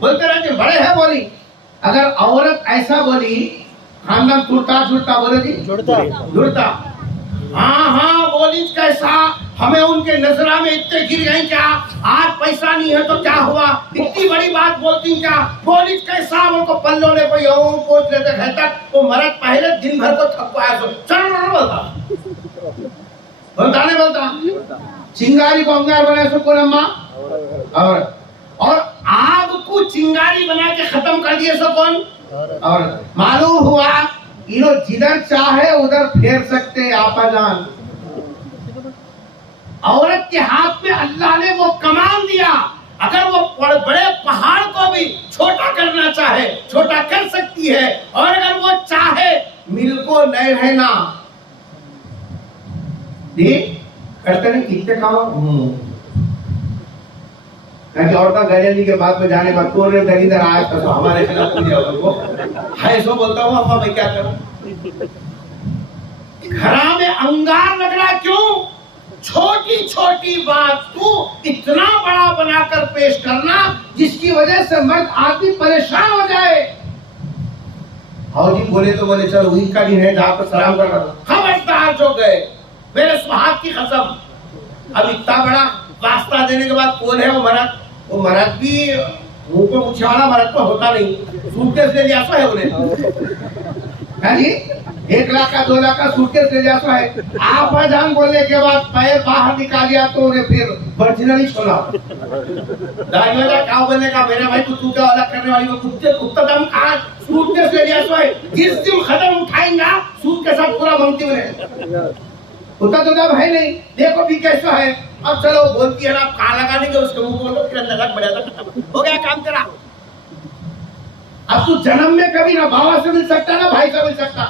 بولتے رہتے بڑے ہیں بولی. اگر عورت ایسا بولی، خاندان جڑتا بولے جی جڑتا. ہاں بولی کیسا، ہمیں ان کے نظرہ میں اتنے گر گئے کیا، آج پیسہ نہیں ہے تو کیا ہوا، اتنی بڑی بات بولتی کیا، بولی کیسا، ان کو پلوں نے کوئی پوچھ لیتے گھر تک. وہ مرد پہلے دن بھر کو تھکوایا سو چل بولتا نہیں بولتا، چنگاری کو انگار بنائے سو کون اماں، اور آگ کو چنگاری بنا کے ختم کر دیے سو کون، اور معلوم ہوا انہوں جدھر چاہے ادھر پھیر سکتے. آپا جان، عورت کے ہاتھ میں اللہ نے وہ کمان دیا، اگر وہ بڑے پہاڑ کو بھی چھوٹا کرنا چاہے چھوٹا کر سکتی ہے، اور اگر وہ چاہے مل کو نہیں رہنا کرتے نہیں کتنے کام کہ عورتہ گریلی کے بعد میں جانے بعد کون نے دری در آیا تھا تو ہمارے خلاف پوچھا کو ہے سو بولتا ہوں ابا میں کیا کروں. گھرا میں انگار لگ رہا کیوں، چھوٹی چھوٹی بات کو اتنا بڑا بنا کر پیش کرنا جس کی وجہ سے مرد آدمی پریشان ہو جائے. ہاؤ جی بولے تو بولے چلو عید کا دن ہے جہاں پر سلام کر رہا، خبردار جو گئے میرے سہاگ کی قسم. اب اتنا بڑا واسطہ دینے کے بعد کون ہے وہ مرد بھی منہ کو مچھے والا مرد تو ہوتا نہیں، سوٹکیس لے لیا سو ہے انہیں جی 1 لاکھ کا 2 لاکھ کا سوٹکیس لے لیا سو ہے. آپ جان بولنے کے بعد پیر باہر نکالیا تو انہیں پھر برجنری چھوڑا دائی وجہ کیا بولنے کا میرے بھائی تو کیا الگ کرنے والی وہ کتا دم کہاں سوٹکیس لے لیا سو ہے. جس دن قدم اٹھائیں گا سوٹ کے ساتھ پورا منگتی انہیں ہوتا تو جب ہے نہیں، دیکھو بھی کیسا ہے. اب چلو بولتی ہے نا کہاں لگانے کے اس کے منہ کو پھر اندر بڑھا تھا ہو گیا کام تیرا. اب تو جنم میں کبھی نہ بابا سے مل سکتا نہ بھائی سے مل سکتا.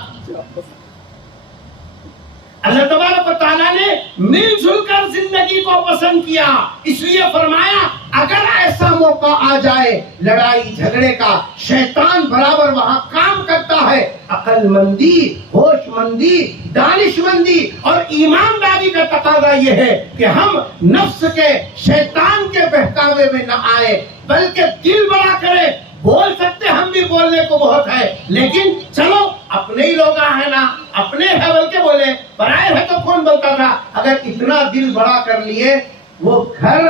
اللہ تبارک و تعالیٰ نے مل جل کر زندگی کو پسند کیا، اس لیے فرمایا اگر ایسا موقع آ جائے لڑائی جھگڑے کا، شیطان برابر وہاں کام کرتا ہے. عقل مندی، ہوش مندی، دانش مندی اور ایمانداری کا تقاضا یہ ہے کہ ہم نفس کے شیطان کے بہکاوے میں نہ آئے بلکہ دل بڑا کرے. بول سکتے ہم بھی، بولنے کو بہت ہے، لیکن چلو اپنے ہی لوگ ہیں نا، اپنے ہے بول کے بولے، پرائے ہے تو کون بولتا تھا. اگر اتنا دل بڑا کر لیے وہ گھر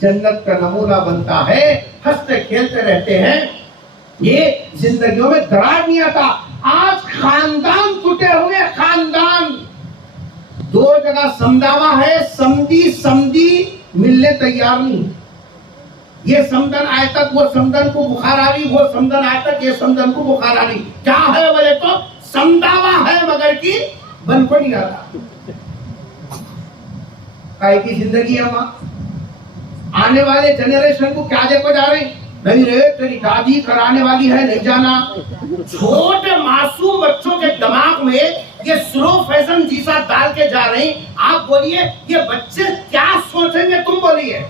جنت کا نمونہ بنتا ہے. ہنستے کھیلتے رہتے ہیں، یہ زندگیوں میں درار نہیں آتا. آج خاندان ٹوٹے ہوئے، خاندان 2 جگہ سمداوا ہے، سمدی ملنے تیار نہیں. یہ سمدن آئے تک وہ سمدن کو بخار آ رہی، وہ سمدن آئے تک یہ سمدن کو بخار آ رہی. کیا ہے بولے تو سمداوا ہے مگر کی بن کو نہیں آتا. کائے کی زندگی ہے ماں، آنے والے جنریشن کو کیا دے کو جا رہے ہیں، نہیں رے تیری دادی کرانے والی ہے نہیں جانا. چھوٹے معصوم بچوں کے دماغ میں یہ سلو فیشن جیسا ڈال کے جا رہے ہیں. آپ بولیے یہ بچے کیا سوچیں گے، تم بولیے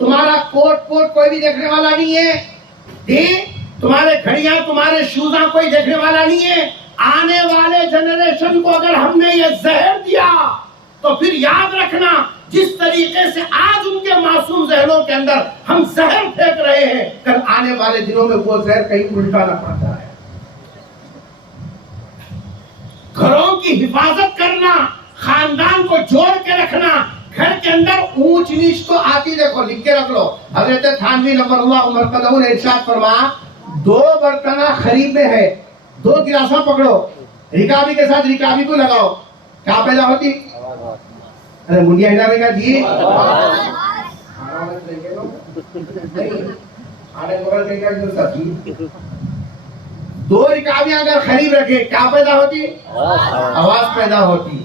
تمہارا کوٹ کوئی بھی دیکھنے والا نہیں ہے، تمہارے گھڑیاں تمہارے شوزاں کوئی دیکھنے والا نہیں ہے۔ آنے والے جنریشن کو اگر ہم نے یہ زہر دیا تو پھر یاد رکھنا، جس طریقے سے آج ان کے معصوم ذہنوں کے اندر ہم زہر پھینک رہے ہیں، کل آنے والے دنوں میں وہ زہر کہیں الٹا نہ پڑ جائے۔ گھروں کی حفاظت کرنا، خاندان کو جوڑ کے رکھنا، گھر کے اندر اونچ نیچ تو آتی، دیکھو لکھ کے رکھ لو، حضرت تھانوی نور اللہ مرقدہ نے ارشاد فرمایا 2 برتنہ خرید میں ہے، 2 گلاساں پکڑو، رکابی کے ساتھ رکابی کو لگاؤ، کیا پیدا ہوتی؟ ارے منڈیا ہٹا گا جی، دو رکابیاں اگر خرید رکھے کیا پیدا ہوتی؟ آواز پیدا ہوتی۔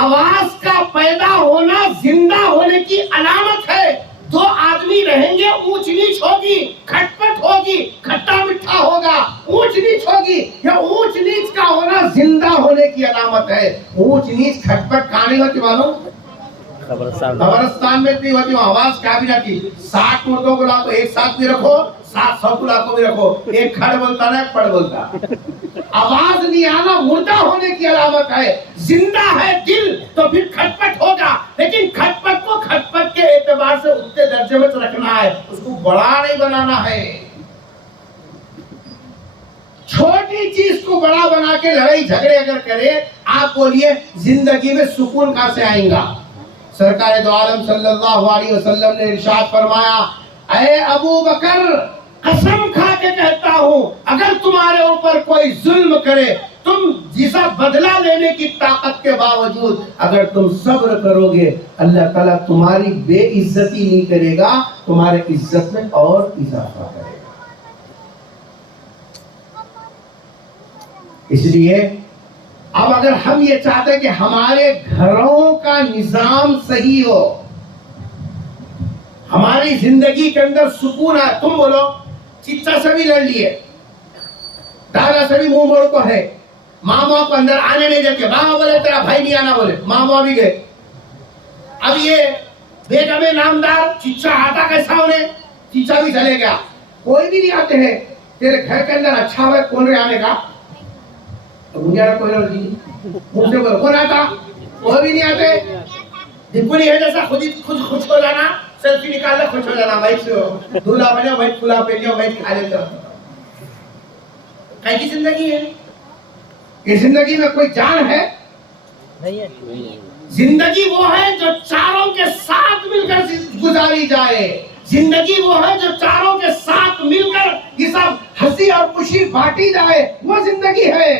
آواز کا پیدا ہونا زندہ ہونے کی علامت ہے۔ 2 آدمی رہیں گے، اونچ نیچ ہوگی، کھٹ پٹ ہوگی، کھٹا مٹھا ہوگا، اونچ نیچ ہوگی۔ یہ اونچ نیچ کا ہونا زندہ ہونے کی علامت ہے۔ اونچ نیچ کھٹ پٹ کہاں نہیں ہوتی معلوم؟ قبرستان میں اتنی ہوتی، آواز کیا بھی رہتی۔ 60 مردوں کو لاکھو ایک ساتھ بھی رکھو، 700 کو لاکھو بھی رکھو، ایک کھڑ بولتا نا ایک پڑ بولتا۔ آواز نہیں آنا مردہ ہونے کی علامت ہے۔ زندہ ہے دل تو پھر کھٹ پٹ ہوگا، لیکن کھٹ پٹ کو کھٹ پٹ کے اعتبار سے اتنے درجے میں رکھنا ہے، اس کو بڑا نہیں بنانا ہے۔ چھوٹی چیز کو بڑا بنا کے لڑائی جھگڑے اگر کرے، آپ بولیے زندگی میں سکون کہاں سے آئیں گا؟ سرکار دو عالم صلی اللہ علیہ وسلم نے ارشاد فرمایا، اے ابو بکر قسم کھا کے کہتا ہوں، اگر تمہارے اوپر کوئی ظلم کرے، تم جسا بدلہ لینے کی طاقت کے باوجود اگر تم صبر کرو گے، اللہ تعالیٰ تمہاری بے عزتی نہیں کرے گا، تمہارے عزت میں اور اضافہ کرے گا۔ اس لیے اب اگر ہم یہ چاہتے ہیں کہ ہمارے گھروں کا نظام صحیح ہو، ہماری زندگی کے اندر سکون ہے، تم بولو چچا سے بھی لڑ لیے، دادا سے بھی منہ موڑ کو ہے، ماما کو اندر آنے نہیں دیتے، ماما بولے تیرا بھائی نہیں آنا بولے، ماما بھی گئے۔ اب یہ بیگم نامدار چچا آتا کیسا ہونے، چچا بھی چلے گیا، کوئی بھی نہیں آتے ہیں تیرے گھر کے اندر، اچھا ہوئے کون رہے آنے کا؟ مجھ سے بولو کون آتا؟ کوئی بھی نہیں آتے۔ دپنی ہے جیسا خود ہی خوش ہو جانا، سیلفی نکالنا خوش ہو جانا، بھائی سے دھولا بنے بھائی کھلا پہ لیا بھائی کھا لیتا۔ کہیں کی زندگی ہے؟ یہ زندگی میں کوئی جان ہے؟ زندگی وہ ہے جو چاروں کے ساتھ مل کر گزاری جائے، زندگی وہ ہے جو چاروں کے ساتھ مل کر یہ سب ہنسی اور خوشی بانٹی جائے، وہ زندگی ہے۔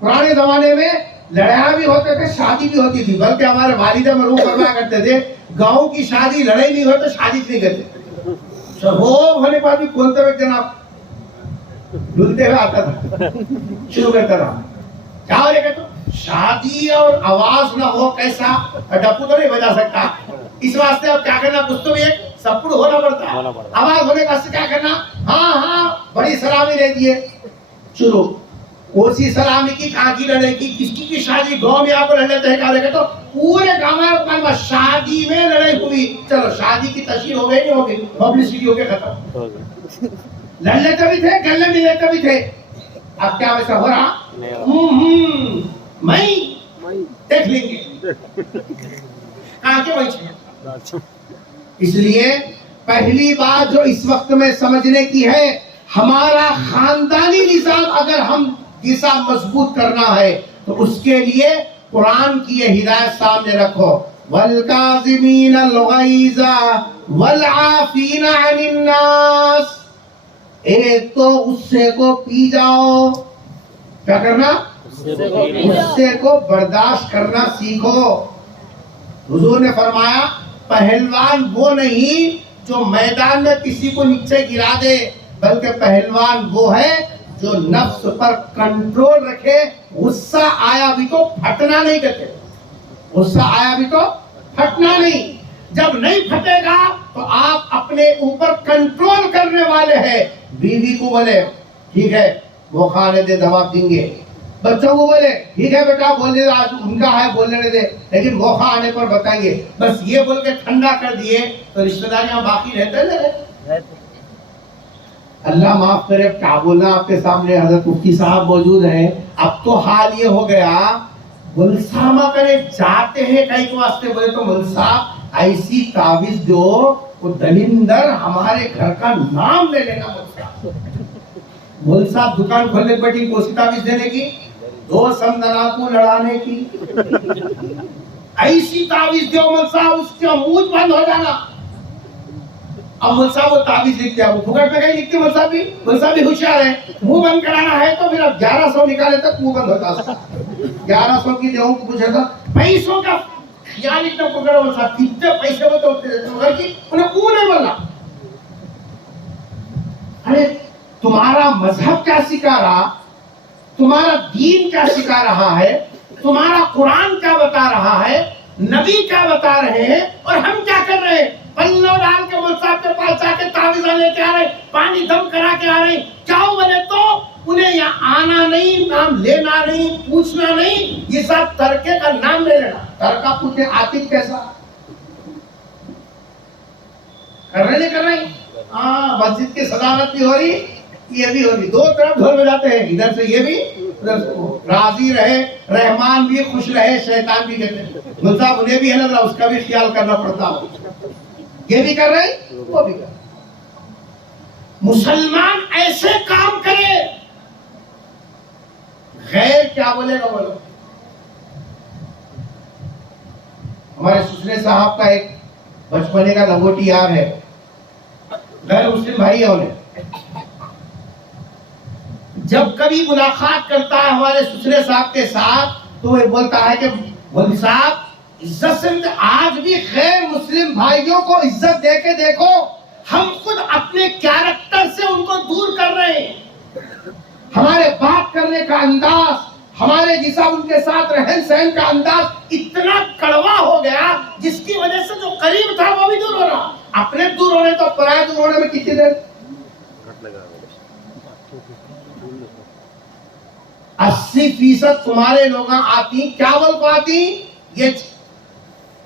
پرانے زمانے میں لڑائیاں بھی ہوتے تھے، شادی بھی ہوتی تھی، بلکہ ہمارے والدہ مرحوم فرمایا کرتے تھے گاؤں کی شادی لڑائی نہیں ہو تو شادی نہیں کرتے، وہ ہونے بعد بھی کھولتے ہوئے جناب ڈھلتے ہوئے آتا تھا، شروع کرتا رہا کیا ہو رہے کہ شادی اور آواز نہ ہو کیسا ڈپو تو نہیں بجا سکتا، اس واسطے اب کیا کرنا، کچھ تو بھی ایک سپڑ ہونا پڑتا ہے، آواز ہونے کا کیا کرنا، ہاں ہاں بڑی سلامی رہ دیئے، شروع اسی سلامی کی کہاں کی لڑے کی، کس کی شادی گاؤں میں آپ کو لڑنے تحقیق لگے تو پورے گاؤں میں شادی میں لڑائی ہوئی، چلو شادی کی تشہیر ہو گئی نہیں ہوگی، پبلسٹی ہو کے ختم، لڑنے کا بھی تھے گلنے ملنے کا بھی تھے، اب کیا ویسا ہو رہا؟ میں دیکھ لیں گے کہاں کے وہی چھے۔ اس لیے پہلی بات جو اس وقت میں سمجھنے کی ہے، ہمارا خاندانی نظام اگر ہم نظام مضبوط کرنا ہے تو اس کے لیے قرآن کی یہ ہدایت سامنے رکھو، وَالْكَاظِمِينَ الْغَيْظَ وَالْعَافِينَ عَنِ النَّاسِ، ایک تو غصے کو پی جاؤ، کیا کرنا؟ غصے کو برداشت کرنا سیکھو۔ حضور نے فرمایا پہلوان وہ نہیں جو میدان میں کسی کو نیچے گرا دے، بلکہ پہلوان وہ ہے جو نفس پر کنٹرول رکھے، غصہ آیا بھی تو پھٹنا نہیں کہتے، غصہ آیا بھی تو پھٹنا نہیں، جب نہیں پھٹے گا تو آپ اپنے اوپر کنٹرول کرنے والے ہیں۔ بیوی کو بولے ٹھیک ہے وہ کھانے دے دوا دیں گے، بچوں کو بولے ٹھیک ہے بیٹا بولنے دے، آج ان کا ہے بولنے دے، لیکن موقع آنے پر بتائیں گے، بس یہ بول کے ٹھنڈا کر دیے تو رشتہ داریاں باقی رہتے ہیں۔ اللہ معاف کرے، اب کیا بولنا آپ کے سامنے، حضرت مفتی صاحب موجود ہیں۔ اب تو حال یہ ہو گیا، ملسامہ کرے جاتے ہیں کئی کو واسطے، بولے تو مل صاحب ایسی تعویذ دو وہ دلندر ہمارے گھر کا نام لے لینا۔ مل صاحب دکان کھولنے بیٹھی کوسی تعویذ دینے کی، دو سمدنا کو لڑانے کی، ایسی تعویذ دیو مل صاحب اس کا منہ بند ہو جانا۔ اب مل صاحب وہ تعویذ لکھتے ہیں، وہ پھکٹ میں کہیں لکھتے مل صاحب بھی ہوشیار ہے، منہ بند کرانا ہے تو پھر اب 1100 نکالے تک منہ بند ہوتا تھا۔ 1100 کی دیہوں کو پوچھا تھا پیسوں کا خیال اتنا پکڑا مل صاحب، کتنے پیسے وہ تو مگر کی انہیں منہ نہیں بولنا۔ ارے تمہارا مذہب کیا سکھا رہا، تمہارا دین کیا سکھا رہا ہے، تمہارا قرآن کیا بتا رہا ہے، نبی کیا بتا رہے ہیں، اور ہم کیا کر رہے ہیں؟ پلو ڈال کے مل صاحب کے پاس جا کے تعویذیں لے کے آ رہے، پانی دم کرا کے آ رہے، کیا بولے تو انہیں یہاں آنا نہیں، نام لینا نہیں، پوچھنا نہیں، یہ سب ترکے کا نام لے لینا۔ ترکہ پوچھے عاطف کیسا کر رہے نہیں کر رہے؟ ہاں مسجد کی صدارت بھی ہو رہی، یہ بھی ہو رہی، دو طرف ڈھول بجاتے ہیں، ادھر سے یہ بھی ادھر سے وہ۔ راضی رہے رحمان بھی، خوش رہے شیطان بھی، کہتے ہیں مل صاحب انہیں بھی ہے نا اس کا بھی خیال کرنا پڑتا ہے، یہ بھی کر رہے وہ بھی کر رہے۔ مسلمان ایسے کام کرے، غیر کیا بولے گا بولو۔ ہمارے سسرے صاحب کا ایک بچپنے کا لنگوٹی یار ہے، غیر مسلم بھائی ہے، انہیں جب کبھی ملاقات کرتا ہے ہمارے سسرے صاحب کے ساتھ تو وہ بولتا ہے کہ مولوی صاحب عزت سے آج بھی غیر مسلم بھائیوں کو عزت دے کے دیکھو، ہم خود اپنے کیریکٹر سے ان کو دور کر رہے ہیں، ہمارے بات کرنے کا انداز، ہمارے جیسا ان کے ساتھ رہن سہن کا انداز اتنا کڑوا ہو گیا جس کی وجہ سے جو قریب تھا وہ بھی دور ہو رہا۔ اپنے دور ہونے تو پرائے دور ہونے میں کتنی دیر؟ 80% تمہارے لوگ آتی کیا بول کو آتی، یہ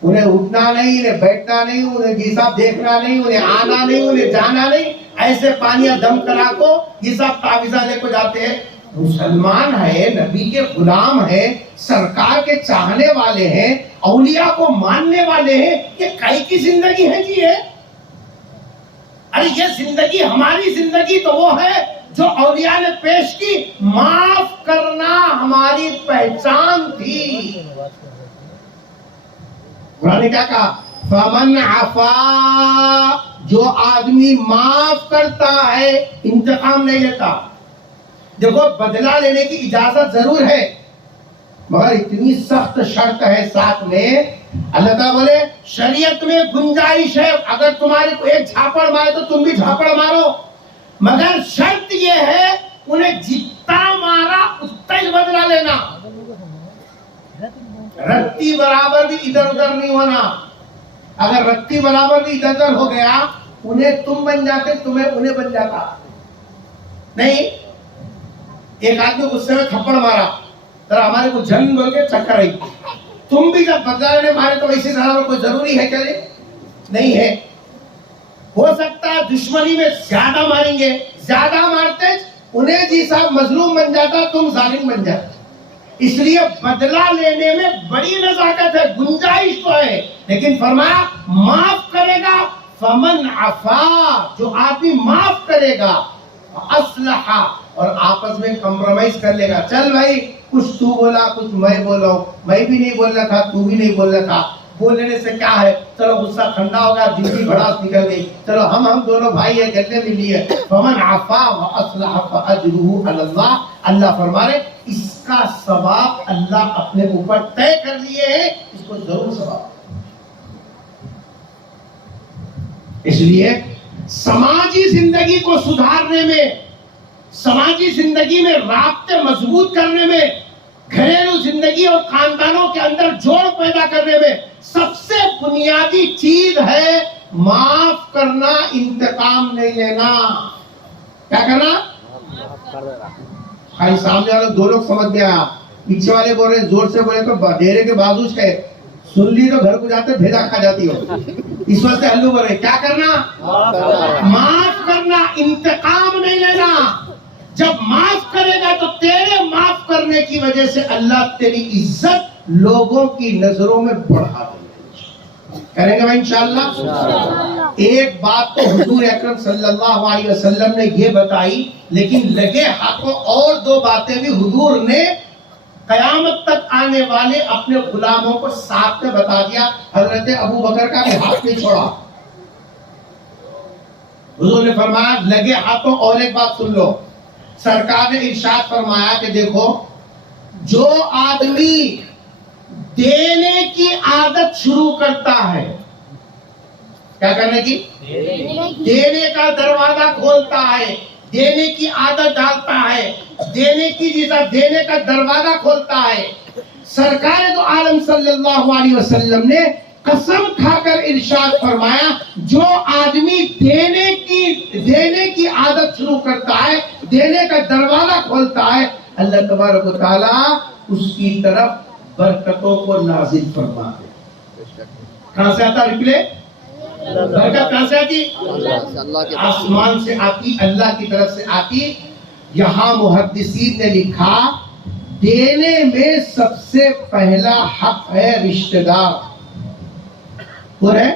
انہیں اٹھنا نہیں، انہیں بیٹھنا نہیں، انہیں یہ سب دیکھنا نہیں، انہیں آنا نہیں، انہیں جانا نہیں، ایسے پانیاں دم کرا کو یہ سب تعویذہ لے کو جاتے ہیں۔ مسلمان ہے، نبی کے غلام ہیں، سرکار کے چاہنے والے ہیں، اولیاء کو ماننے والے ہیں، یہ کئی کی زندگی ہے جی ہے؟ ارے یہ زندگی ہماری زندگی تو وہ ہے جو اولیاء نے پیش کی، معاف کرنا ہماری پہچان تھی۔ قرآن نے کیا کہا؟ فَمَنْ عَفَا، جو آدمی معاف کرتا ہے، انتقام نہیں لیتا۔ دیکھو بدلہ لینے کی اجازت ضرور ہے مگر اتنی سخت شرط ہے ساتھ میں، اللہ تعالیٰ بولے شریعت میں گنجائش ہے، اگر تمہارے کو ایک جھاپڑ مارے تو تم بھی جھاپڑ مارو، مگر شرط یہ ہے انہیں جتنا مارا اتنا ہی بدلہ لینا، رتی برابر بھی ادھر ادھر نہیں ہونا۔ اگر رتی برابر بھی ادھر ادھر ہو گیا، انہیں تم بن جاتے، تمہیں انہیں بن جاتا نہیں۔ ایک آدمی غصے میں تھپڑ مارا، ذرا ہمارے کو جنگ بول کے چکر آئی، تم بھی جب بدلہ لینے مارے تو ویسے ذرا کوئی ضروری ہے کیا؟ نہیں ہے۔ ہو سکتا ہے دشمنی میں زیادہ ماریں گے، زیادہ مارتے انہیں جی صاحب مظلوم بن جاتا، تم ظالم بن جاتا۔ اس لیے بدلہ لینے میں بڑی نزاکت ہے، گنجائش تو ہے، لیکن فرمایا معاف کرے گا، فمن عفا، جو آدمی معاف کرے گا، اصلح، اور آپس میں کمپرومائز کر لے گا، چل بھائی کچھ تو بولا کچھ میں بولا، میں بھی نہیں بولنا تھا تو بھی نہیں بولنا تھا، بول لینے سے کیا ہے، چلو غصہ ٹھنڈا ہو گیا، دل کی بھڑاس نکل گئی، چلو ہم دونوں بھائی ہیں، گلے ملی ہے۔ فمن عفا واصلح فاجرہ علی اللہ، اللہ فرما رہے اس کا ثواب اللہ اپنے اوپر طے کر لیے ہیں، اس کو ضرور ثواب۔ اس لیے سماجی زندگی کو سدھارنے میں، سماجی زندگی میں رابطے مضبوط کرنے میں، گھریلو زندگی اور خاندانوں کے اندر جوڑ پیدا کرنے میں سب سے بنیادی چیز ہے معاف کرنا، انتقام نہیں لینا۔ کیا کرنا؟ خالی سامنے والے دو لوگ سمجھ میں آیا, پیچھے والے بول رہے زور سے بولے تو ڈیرے کے بازو سے سن لی تو گھر کو جاتے بھیجا کھا جاتی ہو. اس وقت ہلو بول رہے کیا کرنا؟ معاف کرنا, انتقام نہیں لینا. جب معاف کرے گا تو تیرے معاف کرنے کی وجہ سے اللہ تیری عزت لوگوں کی نظروں میں بڑھا دے گا. کریں گے بھائی انشاءاللہ. ایک بات تو حضور اکرم صلی اللہ علیہ وسلم نے یہ بتائی, لیکن لگے ہاتھوں اور دو باتیں بھی حضور نے قیامت تک آنے والے اپنے غلاموں کو ساتھ میں بتا دیا. حضرت ابو بکر کا بھی ہاتھ نہیں چھوڑا. حضور نے فرمایا لگے ہاتھوں اور ایک بات سن لو. سرکار نے ارشاد فرمایا کہ دیکھو, جو آدمی دینے کی عادت شروع کرتا ہے, کیا کرنے کی؟ دینے کا دروازہ کھولتا ہے, دینے کی عادت ڈالتا ہے, دینے کا دروازہ کھولتا ہے. سرکار تو عالم صلی اللہ علیہ وسلم نے قسم کھا کر ارشاد فرمایا جو آدمی دینے کی عادت شروع کرتا ہے, دینے کا دروازہ کھولتا ہے, اللہ تبارک و تعالی اس کی طرف برکتوں کو نازل فرماتے. کہاں سے آتا رپلے؟ برکت کہاں سے آتی؟ آسمان سے آتی, اللہ کی طرف سے آتی. یہاں محدثین نے لکھا دینے میں سب سے پہلا حق ہے رشتہ دار. کون ہے؟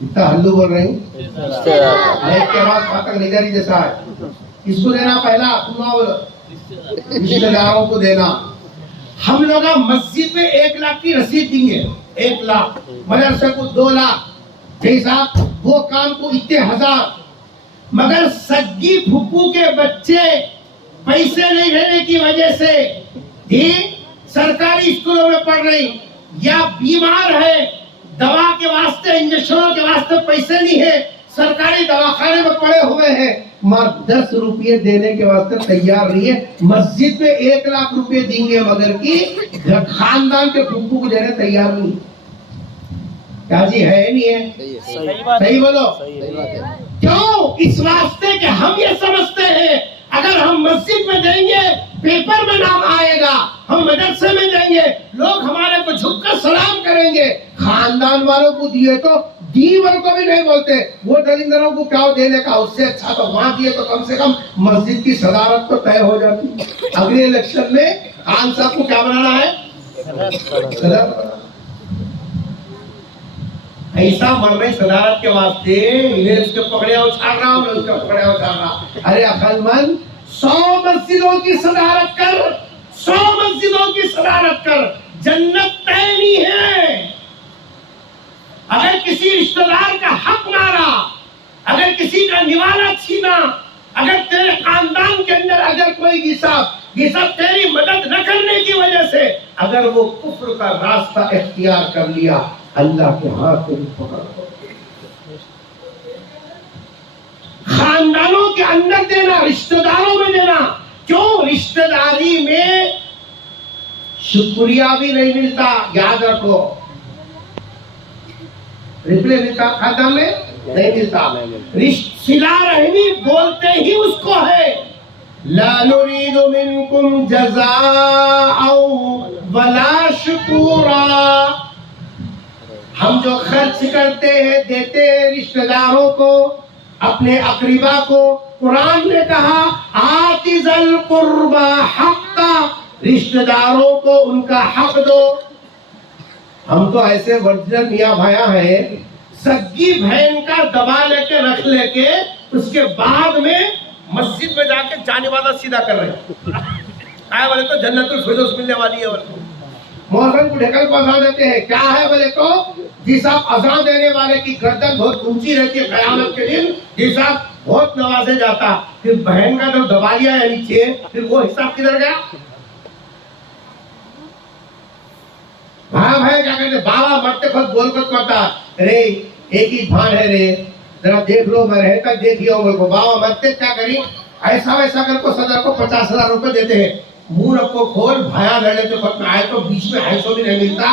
اتنا ہلو بول رہے ہیں, ایک کے بعد خاطر نگری جیسا ہے. کس کو دینا پہلا؟ رشتہ داروں کو دینا. ہم لوگ مسجد میں 1 لاکھ کی رسید دیں گے, 1 لاکھ, مدرسے کو 2 لاکھ, جیسا وہ کام کو اتنے ہزار. مگر سگی پھپھو کے بچے پیسے نہیں رہنے کی وجہ سے بھی سرکاری اسکولوں میں پڑھ رہی, یا بیمار ہے, دوا کے واسطے انجیکشنوں کے واسطے پیسے نہیں ہے, سرکاری دواخانے میں پڑے ہوئے ہیں, ماں 10 روپے دینے کے واسطے تیار نہیں ہے. مسجد میں 1 لاکھ روپے دیں گے مگر کی خاندان کے پھپھو کو دینے تیار نہیں. کیا جی ہے نہیں ہے؟ صحیح بولو. کیوں؟ اس واسطے کہ ہم یہ سمجھتے ہیں اگر ہم مسجد میں دیں گے پیپر میں نام آئے گا, ہم مدرسے میں دیں گے لوگ ہمارے کو جھک کر سلام کریں گے. خاندان والوں کو دیے تو دیور کو بھی نہیں بولتے, وہ دلندروں کو کیا دینے کا, اس سے اچھا تو وہاں دیے تو کم سے کم مسجد کی صدارت تو طے ہو جاتی. اگلے الیکشن میں خان صاحب کو کیا بنانا ہے؟ صدارت. ایسا مر رہے صدارت کے واسطے, انہیں اس کے پکڑے اچھال رہا ہوں, اس کے پکڑے اچھال رہا. ارے عقل مند, 100 مسجدوں کی صدارت کر, 100 مسجدوں کی صدارت کر, جنت طے نہیں ہے. اگر کسی رشتہ دار کا حق مارا, اگر کسی کا نوالا چھینا, اگر تیرے خاندان کے اندر اگر کوئی یہ سب تیری مدد نہ کرنے کی وجہ سے اگر وہ کفر کا راستہ اختیار کر لیا, اللہ کے ہاتھ کو پکڑ لو. خاندانوں کے اندر دینا, رشتہ داروں میں دینا. کیوں؟ رشتہ داری میں شکریہ بھی نہیں ملتا, یاد رکھو. رپلے ملتا, خاندان میں نہیں ملتا. صلہ رحمی بولتے ہی اس کو ہے, لا نريد منكم جزاء ولا شکورا. ہم جو خرچ کرتے ہیں, دیتے ہیں رشتہ داروں کو, اپنے اقربا کو, قرآن نے کہا آتی ذی القربى حقا, رشتہ داروں کو ان کا حق دو. ہم تو ایسے ورجن میاں بھایا ہیں, سگی بہن کا دبا لے کے رکھ لے کے اس کے بعد میں مسجد میں جا کے جانے والا سیدھا کر رہے ہیں. آئے والے تو جنت الفردوس ملنے والی ہے. محرم کو ڈھکل کو اذان دیتے ہیں, کیا ہے بولے تو جی صاحب اذان دینے والے کی گردن بہت اونچی رہتی ہے قیامت کے دن, جی صاحب بہت نوازے جاتا. پھر بہن کا جب دبا لیا ہے نیچے, پھر وہ حساب کدھر گیا؟ بھائی کیا کہتے, بابا مرتے خود بول کر کرتا, رے ایک ہی بھان ہے رے, ذرا دیکھ لو, میں رہتا دیکھیے عمر کو. بابا مرتے کیا کری, ایسا ویسا کر کو صدر کو 50,000 روپے دیتے ہیں. منہ رکھو کھول, بھایا لڑے تو خط میں آئے تو بیچ میں 250 بھی نہیں ملتا,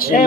6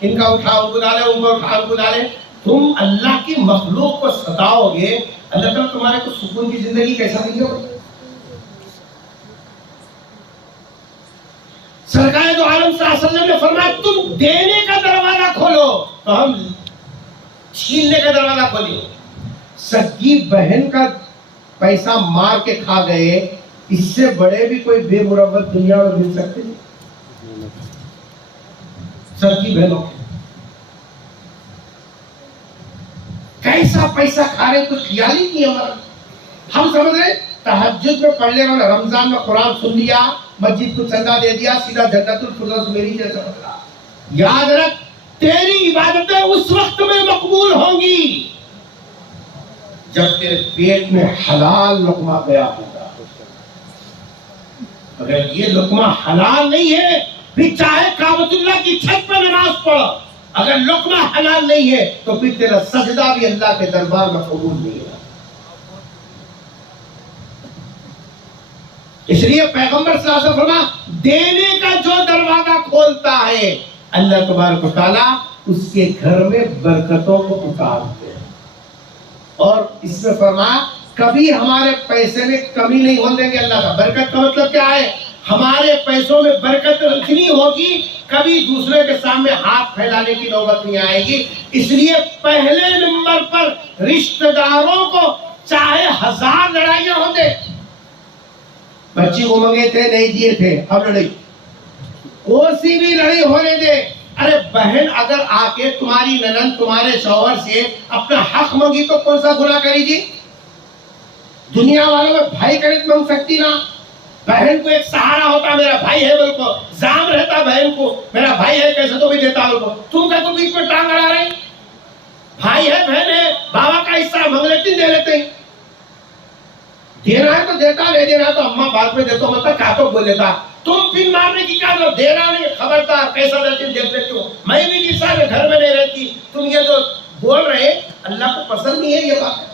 ان کا اٹھا ان کو ڈالے, ان کو اٹھا ان کو ڈالے. تم اللہ کی مخلوق کو ستاؤ گے, اللہ تعالیٰ تمہارے کو سکون کی زندگی کیسا دیں گے؟ سرکار دو عالم صلی اللہ علیہ وسلم نے فرمایا تم دینے کا دروازہ کھولو تو ہم چھیننے کا دروازہ کھولیں. سگی بہن کا پیسہ مار کے کھا گئے, اس سے بڑے بھی کوئی بے مروت دنیا میں مل سکتے ہیں؟ سگی بہنوں کے کیسا پیسہ کھا رہے, کچھ خیال ہی نہیں ہمارا. ہم سمجھ رہے تہجد میں پڑھ لے رہا, رمضان میں قرآن سن لیا, مسجد کو چندہ دے دیا, سیدھا جنت الفردوس میری جیسا سمجھ رہا. یاد رکھ تیری عبادتیں اس وقت میں مقبول ہوں گی جب تیرے پیٹ میں حلال لقمہ گیا ہوگا. اگر یہ لقمہ حلال نہیں ہے پھر چاہے کعبۃ اللہ کی چھت پہ نماز پڑھ, اگر لقمہ حلال نہیں ہے تو پھر تیرا سجدہ بھی اللہ کے دربار میں قبول نہیں ہے. اس لیے پیغمبر صلی اللہ علیہ وسلم فرمایا دینے کا جو دروازہ کھولتا ہے اللہ تبارک و تعالیٰ اس کے گھر میں برکتوں کو اتارتے ہیں. اور اس میں فرمایا کبھی ہمارے پیسے میں کمی نہیں ہونے دیں گے اللہ کا. برکت کا مطلب کیا ہے؟ ہمارے پیسوں میں برکت اتنی ہوگی کبھی دوسرے کے سامنے ہاتھ پھیلانے کی نوبت نہیں آئے گی. اس لیے پہلے نمبر پر رشتہ داروں کو چاہے 1000 لڑائیاں ہوں دے, بچی کو منگے تھے نہیں دیے تھے, اب لڑائی کوئی بھی لڑائی ہونے دے. ارے بہن اگر آ کے تمہاری ننند تمہارے شوہر سے اپنا حق مانگی تو کون سا گناہ کری جی؟ دنیا والوں میں بھائی کرت مانگ سکتی نا. بہن کو ایک سہارا ہوتا, میرا بھائی ہے بول کو زام رہتا, بہن کو میرا بھائی ہے کیسے تو بھی دیتا بول کو. تم کیا تو بیچ میں ٹانگ اڑا رہے, بھائی ہے بہن ہے, بابا کا حصہ مانگ لیتے دے لیتے. دینا ہے تو دیتا, نہیں دینا ہے تو اماں بعد میں دیتا, مطلب کیا تو بول دیتا. تم پھر مارنے کی کیا ضرورت, دینا نہیں, خبردار کیسا دیتی دیکھ لیتی ہو, میں بھی جس سال گھر میں نہیں رہتی. تم یہ جو بول رہے اللہ کو پسند نہیں ہے یہ بات.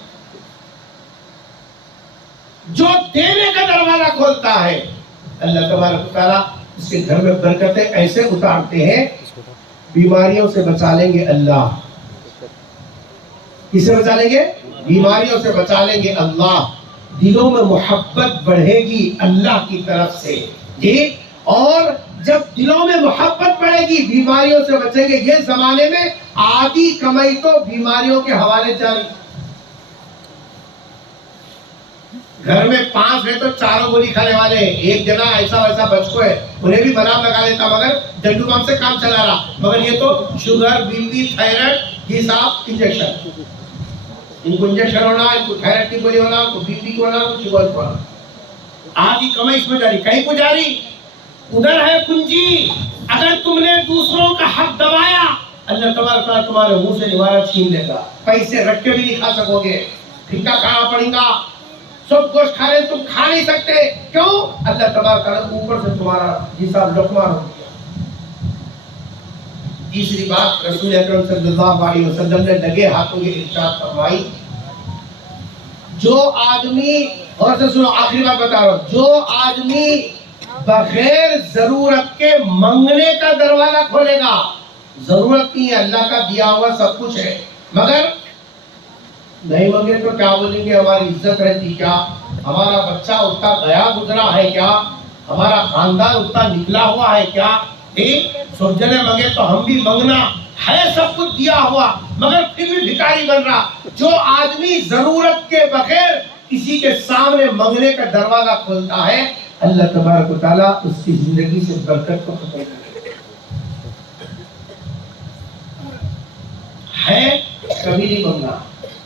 جو دینے کا دروازہ کھولتا ہے اللہ تبارک و تعالیٰ اس کے گھر میں برکتیں ایسے اتارتے ہیں, بیماریوں سے بچا لیں گے اللہ. کس سے بچا لیں گے؟ بیماریوں سے بچا لیں گے اللہ. دلوں میں محبت بڑھے گی اللہ کی طرف سے جی. اور جب دلوں میں محبت بڑھے گی بیماریوں سے بچیں گے. یہ زمانے میں آدھی کمائی تو بیماریوں کے حوالے جاری. گھر میں 5 ہے تو 4 گولی کھانے والے ہیں. ایک جنا ایسا ویسا بچکو ہے, انہیں بھی بنام لگا لیتا مگر ڈنڈو بم سے کام چلا رہا. مگر یہ تو شوگر, بی پی, تھائرائڈ یہ سب انجیکشن. ان کو انجیکشن ہونا, ان کو تھائرائڈ کی گولی ہونا, ان کو بی پی کی ہونا, ان کو شوگر کی ہونا. آدھی کمائی اس میں جاری. کہیں کو جاری ادھر ہے کنجی. اگر تم نے دوسروں کا حق دبایا اللہ تبارک تعالیٰ تمہارے منہ سے نوارا چھین لے گا. پیسے رکھ کے بھی نہیں کھا سکو گے, پھکا کھانا پڑے گا. سب گوشت کھا رہے تم کھا نہیں سکتے. کیوں؟ اللہ تبارک تعالیٰ اوپر سے تمہارا حساب لقمہ ہو گیا. تیسری بات رسول اکرم صلی اللہ علیہ وسلم نے لگے ہاتھوں یہ ارشاد فرمائی, جو آدمی, اور سے سنو آخری بات بتا رہا ہوں, جو آدمی بغیر ضرورت کے منگنے کا دروازہ کھولے گا, ضرورت نہیں ہے, اللہ کا دیا ہوا سب کچھ ہے, مگر نہیں مانگے تو کیا بولیں گے, ہماری عزت رہتی کیا, ہمارا بچہ اتنا گیا گزرا ہے کیا, ہمارا خاندان اتنا نکلا ہوا ہے کیا. سوچنے مانگے تو ہم بھی منگنا ہے, سب کچھ دیا ہوا مگر پھر بھی بھکاری بن رہا. جو آدمی ضرورت کے بغیر کسی کے سامنے منگنے کا دروازہ کھولتا ہے اللہ تبارک و تعالیٰ اس کی زندگی سے برکت کو ختم کرے ہے. کبھی نہیں منگنا.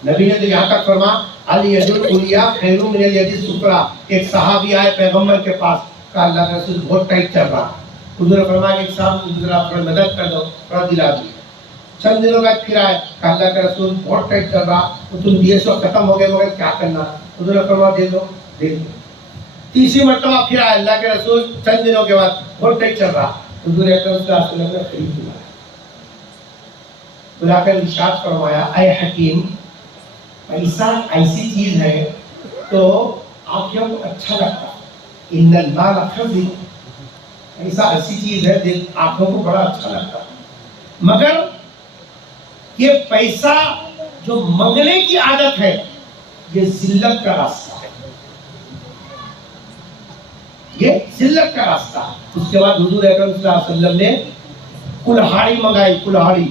نبی نے تو یہاں تک فرما الید العلیٰ خیر من الید السفلیٰ. ایک صحابی آئے پیغمبر کے پاس, کہا اللہ کا رسول بہت ٹائٹ چل رہا. حضور نے فرمایا کہ صاحب ذرا تھوڑا مدد کر دو, تھوڑا دلا دیجیے. چند دنوں بعد پھر آئے, کہا اللہ کا رسول بہت ٹائٹ چل رہا, تو تم دیے سو ختم ہو گئے مگر کیا کرنا. حضور نے فرمایا دے دو, دے دو. تیسری مرتبہ پھر آئے اللہ کے رسول چند دنوں کے بعد بہت ٹائٹ چل رہا. حضور اکرم صلی اللہ علیہ وسلم نے قریب بلایا, بلا کر ارشاد فرمایا اے حکیم, پیسہ ایسی چیز ہے تو آنکھوں کو اچھا لگتا, ان المال خزي, پیسہ ایسی چیز ہے دل آنکھوں کو بڑا اچھا لگتا. مگر یہ پیسہ جو منگنے کی عادت ہے یہ ذلت کا راستہ ہے، یہ ذلت کا راستہ ہے۔ اس کے بعد حضور اکرم صلی اللہ علیہ وسلم نے کلہاڑی منگائی، کلہاڑی،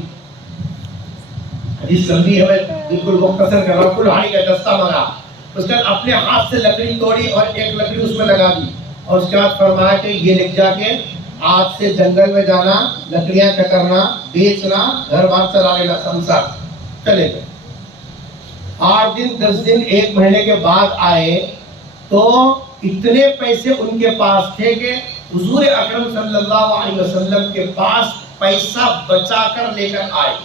حدیث لمبی ہے میں بالکل مختصر کر رہا ہوں۔ کلہاڑی کا دستہ منگا، اس کے بعد اپنے ہاتھ سے لکڑی توڑی اور ایک لکڑی اس میں لگا دی، اور اس کے بعد فرمایا کہ یہ لکھ جا کے آج سے جنگل میں جانا، لکڑیاں کترنا، بیچنا، گھر بار چلا لینا، سمسا چلے گئے۔ 8 دن 10 دن 1 مہینے کے بعد آئے تو اتنے پیسے ان کے پاس تھے کہ حضور اکرم صلی اللہ علیہ وسلم کے پاس پیسہ بچا کر لے کر آئے۔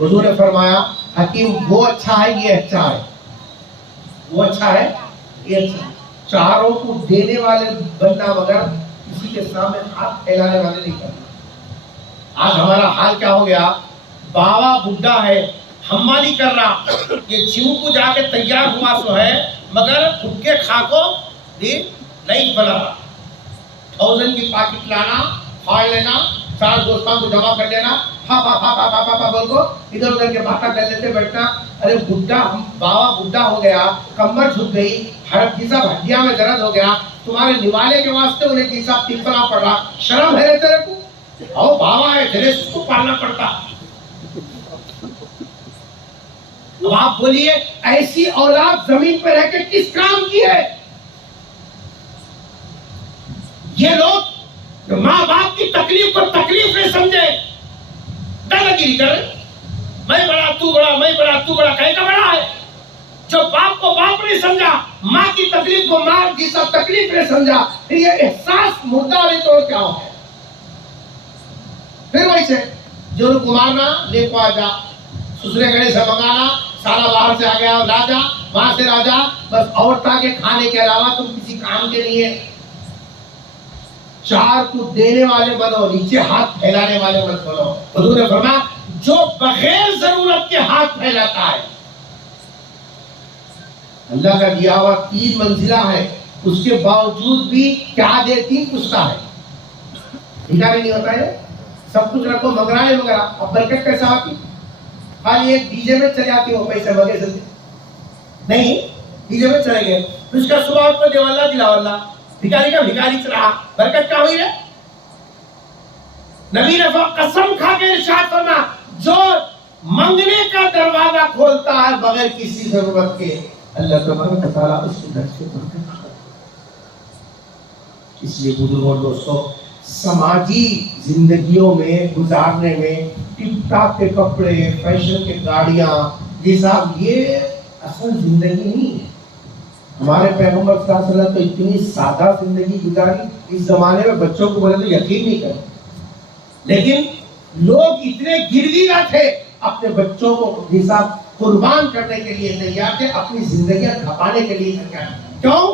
حضور نے فرمایا حکیم وہ اچھا ہے یہ اچھا ہے، وہ اچھا ہے یہ اچھا ہے، چاروں کو دینے والے بننا مگر کسی کے سامنے ہاتھ پھیلانے والے نہیں کرنا۔ آج ہمارا حال کیا ہو گیا، بابا بڈھا ہے، ہما نہیں کر رہا، یہ جیو کو جا کے تیار ہوا سو ہے مگر خود کے کھاکو نہیں بنا رہا۔ 1000 کی پاکٹ لانا، پھاڑ لینا، 4 دوستوں کو جمع کر لینا، بول کو ادھر ادھر کے باتیں کر لیتے بیٹھنا۔ ارے بڈھا، بابا بڈھا ہو گیا، کمر جھک گئی، ہڈیاں میں درد ہو گیا، تمہارے نوالے کے واسطے انہیں جیسا ٹپنا پڑ رہا، شرم ہے تیرے کو؟ او بابا ہے تیرے، اس کو پالنا پڑتا۔ اب آپ بولیے ایسی اولاد زمین پر رہ کے کس کام کی ہے؟ یہ لوگ ماں باپ کی تکلیف کو تکلیف نہیں سمجھے، دادا گیری کر رہے، میں بڑا تو بڑا، میں بڑا تو بڑا، کہیں کا بڑا ہے؟ جو باپ کو باپ نہیں سمجھا، ماں کی تکلیف کو ماں جیسا تکلیف نہیں سمجھا، پھر یہ احساس مردہ والی طور کیا ہو ہے؟ پھر ویسے جو کو مارنا لے کو آ جا، سسرے گھڑے سے منگانا، سارا باہر سے آ گیا راجا، وہاں سے راجا، بس عورتوں کے کھانے کے علاوہ تم کسی کام کے نہیں ہے۔ 4 کو دینے والے بنو، نیچے ہاتھ پھیلانے والے مت بنو۔ حضور نے فرمایا جو بغیر ضرورت کے ہاتھ پھیلاتا ہے، اللہ کا دیا ہوا 3 منزلہ ہے، اس کے باوجود بھی کیا دے 3 پوچھتا ہے، ٹھیکا بھی نہیں ہوتا ہے، سب کچھ رکھو مگرانے مگرا، اب برکت کیسا آتی؟ خالی ایک ڈی جے میں چلے آتی ہو پیسے بگے سے نہیں، ڈی جے میں چلے گئے، اس کا صبح کو دیو اللہ دلا اللہ، بھکاری کا بھکاری چلا، برکت کیا ہوئی ہے؟ نبی نے قسم کھا کے ارشاد فرما جو منگنے کا دروازہ کھولتا ہے بغیر کسی ضرورت کے، اللہ تبارک و تعالیٰ اس کے گھر سے برکت۔ اس لیے بزرگوں دوستوں، سماجی زندگیوں میں گزارنے میں ٹپ ٹاپ کے کپڑے، فیشن کے گاڑیاں، یہ صاحب یہ اصل زندگی نہیں ہے۔ ہمارے پیغمبر صلی اللہ علیہ وسلم تو اتنی سادہ زندگی گزاری، اس زمانے میں بچوں کو بولے تو یقین نہیں کرتے، لیکن لوگ اتنے گرویدہ تھے اپنے بچوں کو حساب قربان کرنے کے لیے تیار تھے، اپنی زندگیاں کھپانے کے لیے تیار تھے۔ کیوں؟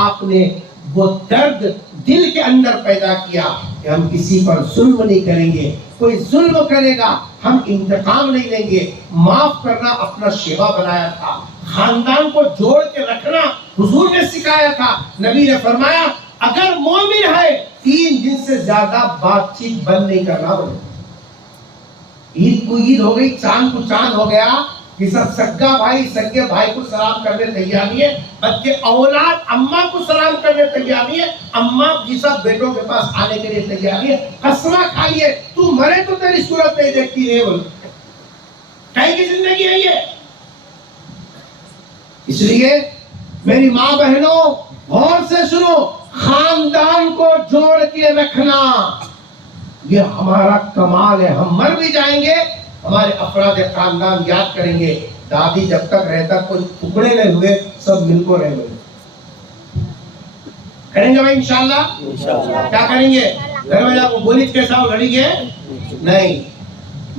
آپ نے وہ درد دل کے اندر پیدا کیا کہ ہم کسی پر ظلم نہیں کریں گے، کوئی ظلم کرے گا ہم انتقام نہیں لیں گے، معاف کرنا اپنا شیوا بنایا تھا، خاندان کو جوڑ کے رکھنا حضور نے سکھایا تھا۔ نبی نے فرمایا اگر مومن ہے 3 دن سے زیادہ بات چیت بند نہیں کرنا بولے۔ عید کو عید ہو گئی، چاند کو چاند ہو گیا، یہ سب سگا بھائی سگے بھائی کو سلام کرنے تیار نہیں ہے، بلکہ اولاد اماں کو سلام کرنے تیار نہیں ہے، اماں جیسا بیٹوں کے پاس آنے کے لیے تیار نہیں ہے۔ قسمہ کھائیے تو مرے تو تیری صورت نہیں دیکھتی ہے، بول کہیں کی زندگی ہے یہ؟ اس لیے میری ماں بہنوں غور سے سنو، خاندان کو جوڑ کے رکھنا یہ ہمارا کمال ہے۔ ہم مر بھی جائیں گے، ہمارے افراد خاندان یاد کریں گے دادی جب تک رہتا کوئی ٹکڑے نہیں ہوئے، سب مل کو رہ گئے۔ کریں گے بھائی انشاءاللہ؟ کیا کریں گے؟ گھر میں جب بولی کے ساتھ لڑیں گے نہیں،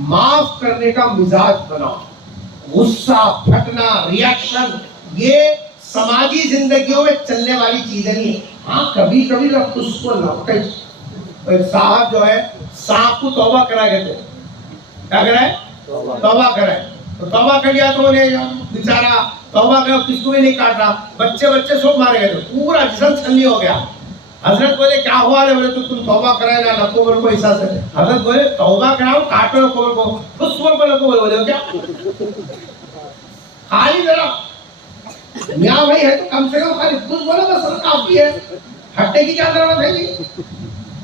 معاف کرنے کا مزاج بناؤ۔ غصہ، پھٹنا، ریاکشن یہ سماجی زندگیوں میں چلنے والی چیزیں نہیں ہے۔ ہاں کبھی کبھی لوگ اس کو لوٹے، صاحب جو ہے سانپ کو توبہ کرا گئے تھے، کیا کرا ہے؟ توبہ کرا ہے، تو توبہ کر لیا تو انہیں بیچارہ توبہ کر کس کو بھی نہیں کاٹ رہا، بچے سب مارے گئے تھے، پورا جسم چھلنی ہو گیا، حضرت بولے کیا ہوا ہے؟ بولے تو تم توبہ کرائے نا قبر کو حصہ سے. حضرت بولے توبہ کراؤ کاٹو قبر کو. اس قبر کو بولے کیا خالی ذرا میاں بھائی ہے تو کم سے کم خالی کچھ بولو بس کافی ہے. ہٹے کی کیا ضرورت ہے جی؟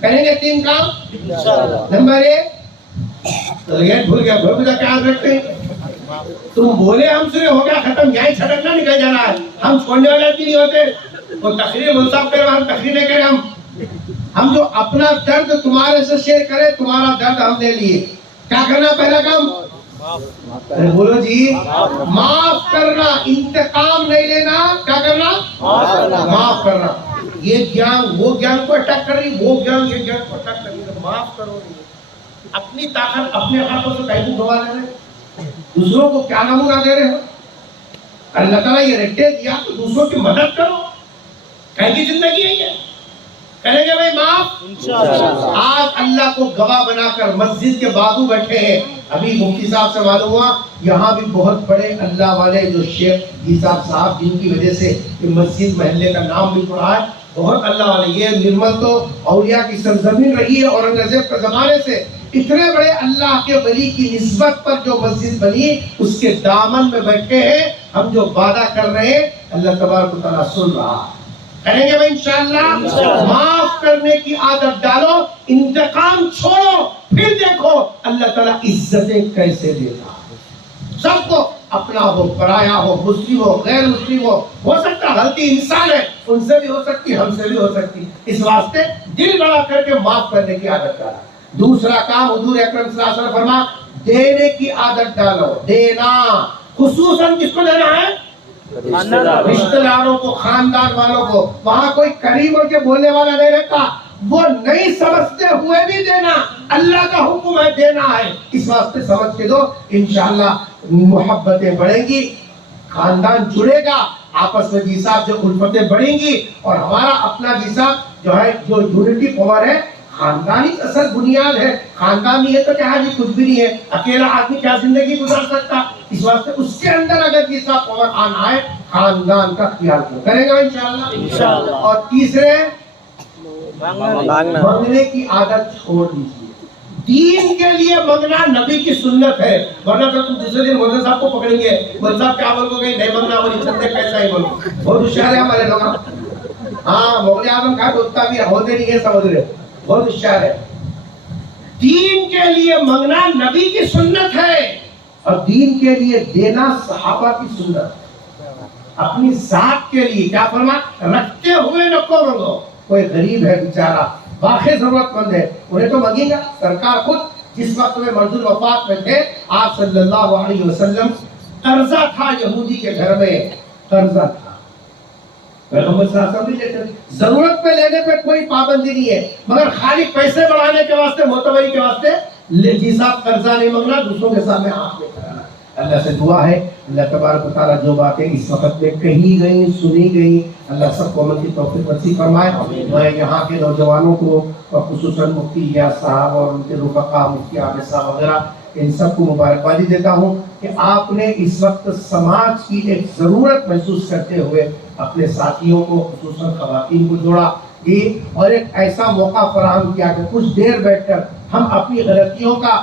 کریں گے 3 کام انشاءاللہ. نمبر 1 یہ بھول گیا کیا یاد رکھتے ہیں؟ تم بولے ہم سے ہو گیا ختم. یہاں چھٹکنا نکل جانا ہے. ہم چھوڑنے والے بھی نہیں ہوتے. وہ تقریر منصف کرے ہم تقریر نہیں کرے. ہم جو اپنا درد تمہارے سے شیئر کرے تمہارا درد ہم دے لیے. کیا کرنا پہلا کام؟ بولو جی معاف کرنا. انتقام نہیں لینا. کیا کرنا؟ معاف کرنا. یہ گیان وہ گیان کو اٹیک کر رہی, وہ گیان یہ گیان کو اٹیک کر رہی. معاف کرو. اپنی طاقت اپنے ہاتھوں سے کہیں دبا لے رہے, دوسروں کو کیا نمونہ دے رہے ہو؟ اللہ تعالیٰ یہ رٹے دیا تو دوسروں کی مدد کرو. کہیں کی زندگی ہے یہ. کریں گے بھائی معاف انشاءاللہ. آج اللہ کو گواہ بنا کر مسجد کے بازو بیٹھے ہیں. ابھی مفتی صاحب سے معلوم ہوا یہاں بھی بہت بڑے اللہ والے جو شیخ صاحب جن کی وجہ سے یہ مسجد محلے کا نام بھی پڑا ہے, بہت اللہ والے. یہ نرمل تو اولیاء کی سرزمین رہی ہے. اورنگزیب کے زمانے سے اتنے بڑے اللہ کے ولی کی نسبت پر جو مسجد بنی اس کے دامن میں بیٹھے ہیں. ہم جو وعدہ کر رہے ہیں اللہ تبارک و تعالیٰ سن رہا. کریں گے بھائی انشاءاللہ. معاف کرنے کی عادت ڈالو, انتقام چھوڑو, پھر دیکھو اللہ تعالیٰ عزتیں کیسے دیتا. سب کو اپنا ہو پرایا ہو مسلم ہو غیر مسلم ہو سکتا غلطی انسان ہے, ان سے بھی ہو سکتی ہم سے بھی ہو سکتی. اس واسطے دل بڑا کر کے معاف کرنے کی عادت ڈالا. دوسرا کام حضور اکرم صلی اللہ علیہ وسلم فرما دینے کی عادت ڈالو. دینا خصوصاً کس کو دینا ہے؟ رشتہ داروں کو, خاندان والوں کو. وہاں کوئی قریب ہو کے بولنے والا نہیں رہتا. وہ نہیں سمجھتے ہوئے بھی دینا. اللہ کا حکم ہے دینا ہے, اس واسطے سمجھ کے دو. انشاءاللہ محبتیں بڑھیں گی, خاندان جڑے گا, آپس میں جی صاحب جو الفتیں بڑھیں گی. اور ہمارا اپنا جی صاحب جو ہے جو یونٹی پاور ہے خاندانی اصل بنیاد ہے. خاندان نہیں ہے تو کیا جی کچھ بھی نہیں ہے. اکیلا آدمی کیا زندگی گزار سکتا. اس واسطے اس کے اندر اگر جیسا پاور آنا ہے خاندان کا خیال کریں گے انشاءاللہ. اور تیسرے مانگنے کی عادت چھوڑ دیجیے. دین کے لیے مانگنا نبی کی سنت ہے. ورنہ تو تم دوسرے دن مولوی صاحب کو پکڑیں گے, مولوی صاحب کیا بولو گے نہیں مانگنا بولی چلتے کیسا ہی بولو. بہت ہوشیار ہے ہمارے لوگ. ہاں مغل اعظم کا دوستا بھی ہوتے نہیں ہے, سمجھ رہے, بہت ہوشیار ہے. دین کے لیے مانگنا نبی کی سنت ہے اور دین کے لیے دینا صحابہ کی سنت. اپنی ذات کے لیے کیا فرما رکھتے ہوئے نہ کو مانگو. کوئی غریب ہے بیچارہ واقعی ضرورت مند ہے, انہیں تو مانگے گا. سرکار خود جس وقت میں مرض الوفات میں تھے آپ صلی اللہ علیہ وسلم, قرضہ تھا یہودی کے گھر میں, قرضہ تھا. پیغمبر صلی اللہ علیہ وسلم ضرورت پہ لینے پہ کوئی پابندی نہیں ہے, مگر خالی پیسے بڑھانے کے واسطے معتبری کے واسطے جی صاحب قرضہ نہیں مانگنا, دوسروں کے سامنے ہاتھ نہیں کرانا. اللہ سے دعا ہے اللہ تبارک و تعالیٰ جو باتیں اس وقت میں کہی گئی سنی گئی اللہ سب کو عمل کی توفیق نصیب فرمائے. میں یہاں کے نوجوانوں کو خصوصاً مفتی الیاس صاحب اور ان کے رفقا مفتی عابد صاحب وغیرہ ان سب کو مبارکبادی دیتا ہوں کہ آپ نے اس وقت سماج کی ایک ضرورت محسوس کرتے ہوئے اپنے ساتھیوں کو خصوصاً خواتین کو جوڑا اور ایک ایسا موقع فراہم کیا کہ کچھ دیر بیٹھ کر ہم اپنی غلطیوں کا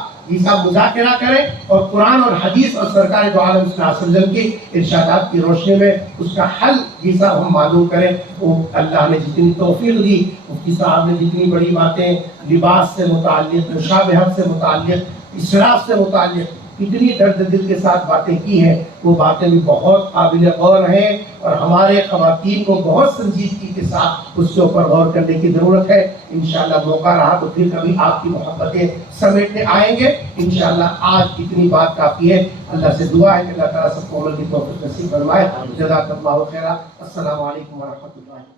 مذاکرہ کریں اور قرآن اور حدیث اور سرکار دو عالم صلی اللہ علیہ وسلم کی ارشادات کی روشنی میں اس کا حل جیسا ہم معلوم کریں. وہ اللہ نے جتنی توفیق دی, مفتی صاحب نے جتنی بڑی باتیں لباس سے متعلق, مشابہت سے متعلق, اسراف سے متعلق کتنی درد دل کے ساتھ باتیں کی ہیں, وہ باتیں بھی بہت قابل غور ہیں اور ہمارے خواتین کو بہت سنجیدگی کے ساتھ اس کے اوپر غور کرنے کی ضرورت ہے. انشاءاللہ موقع رہا تو پھر کبھی آپ کی محبتیں سمیٹنے آئیں گے. انشاءاللہ آج اتنی بات کافی ہے. اللہ سے دعا ہے کہ اللہ تعالیٰ سب کو عمل کی توفیق نصیب فرمائے. جزاک اللہ خیرا. السلام علیکم ورحمۃ اللہ.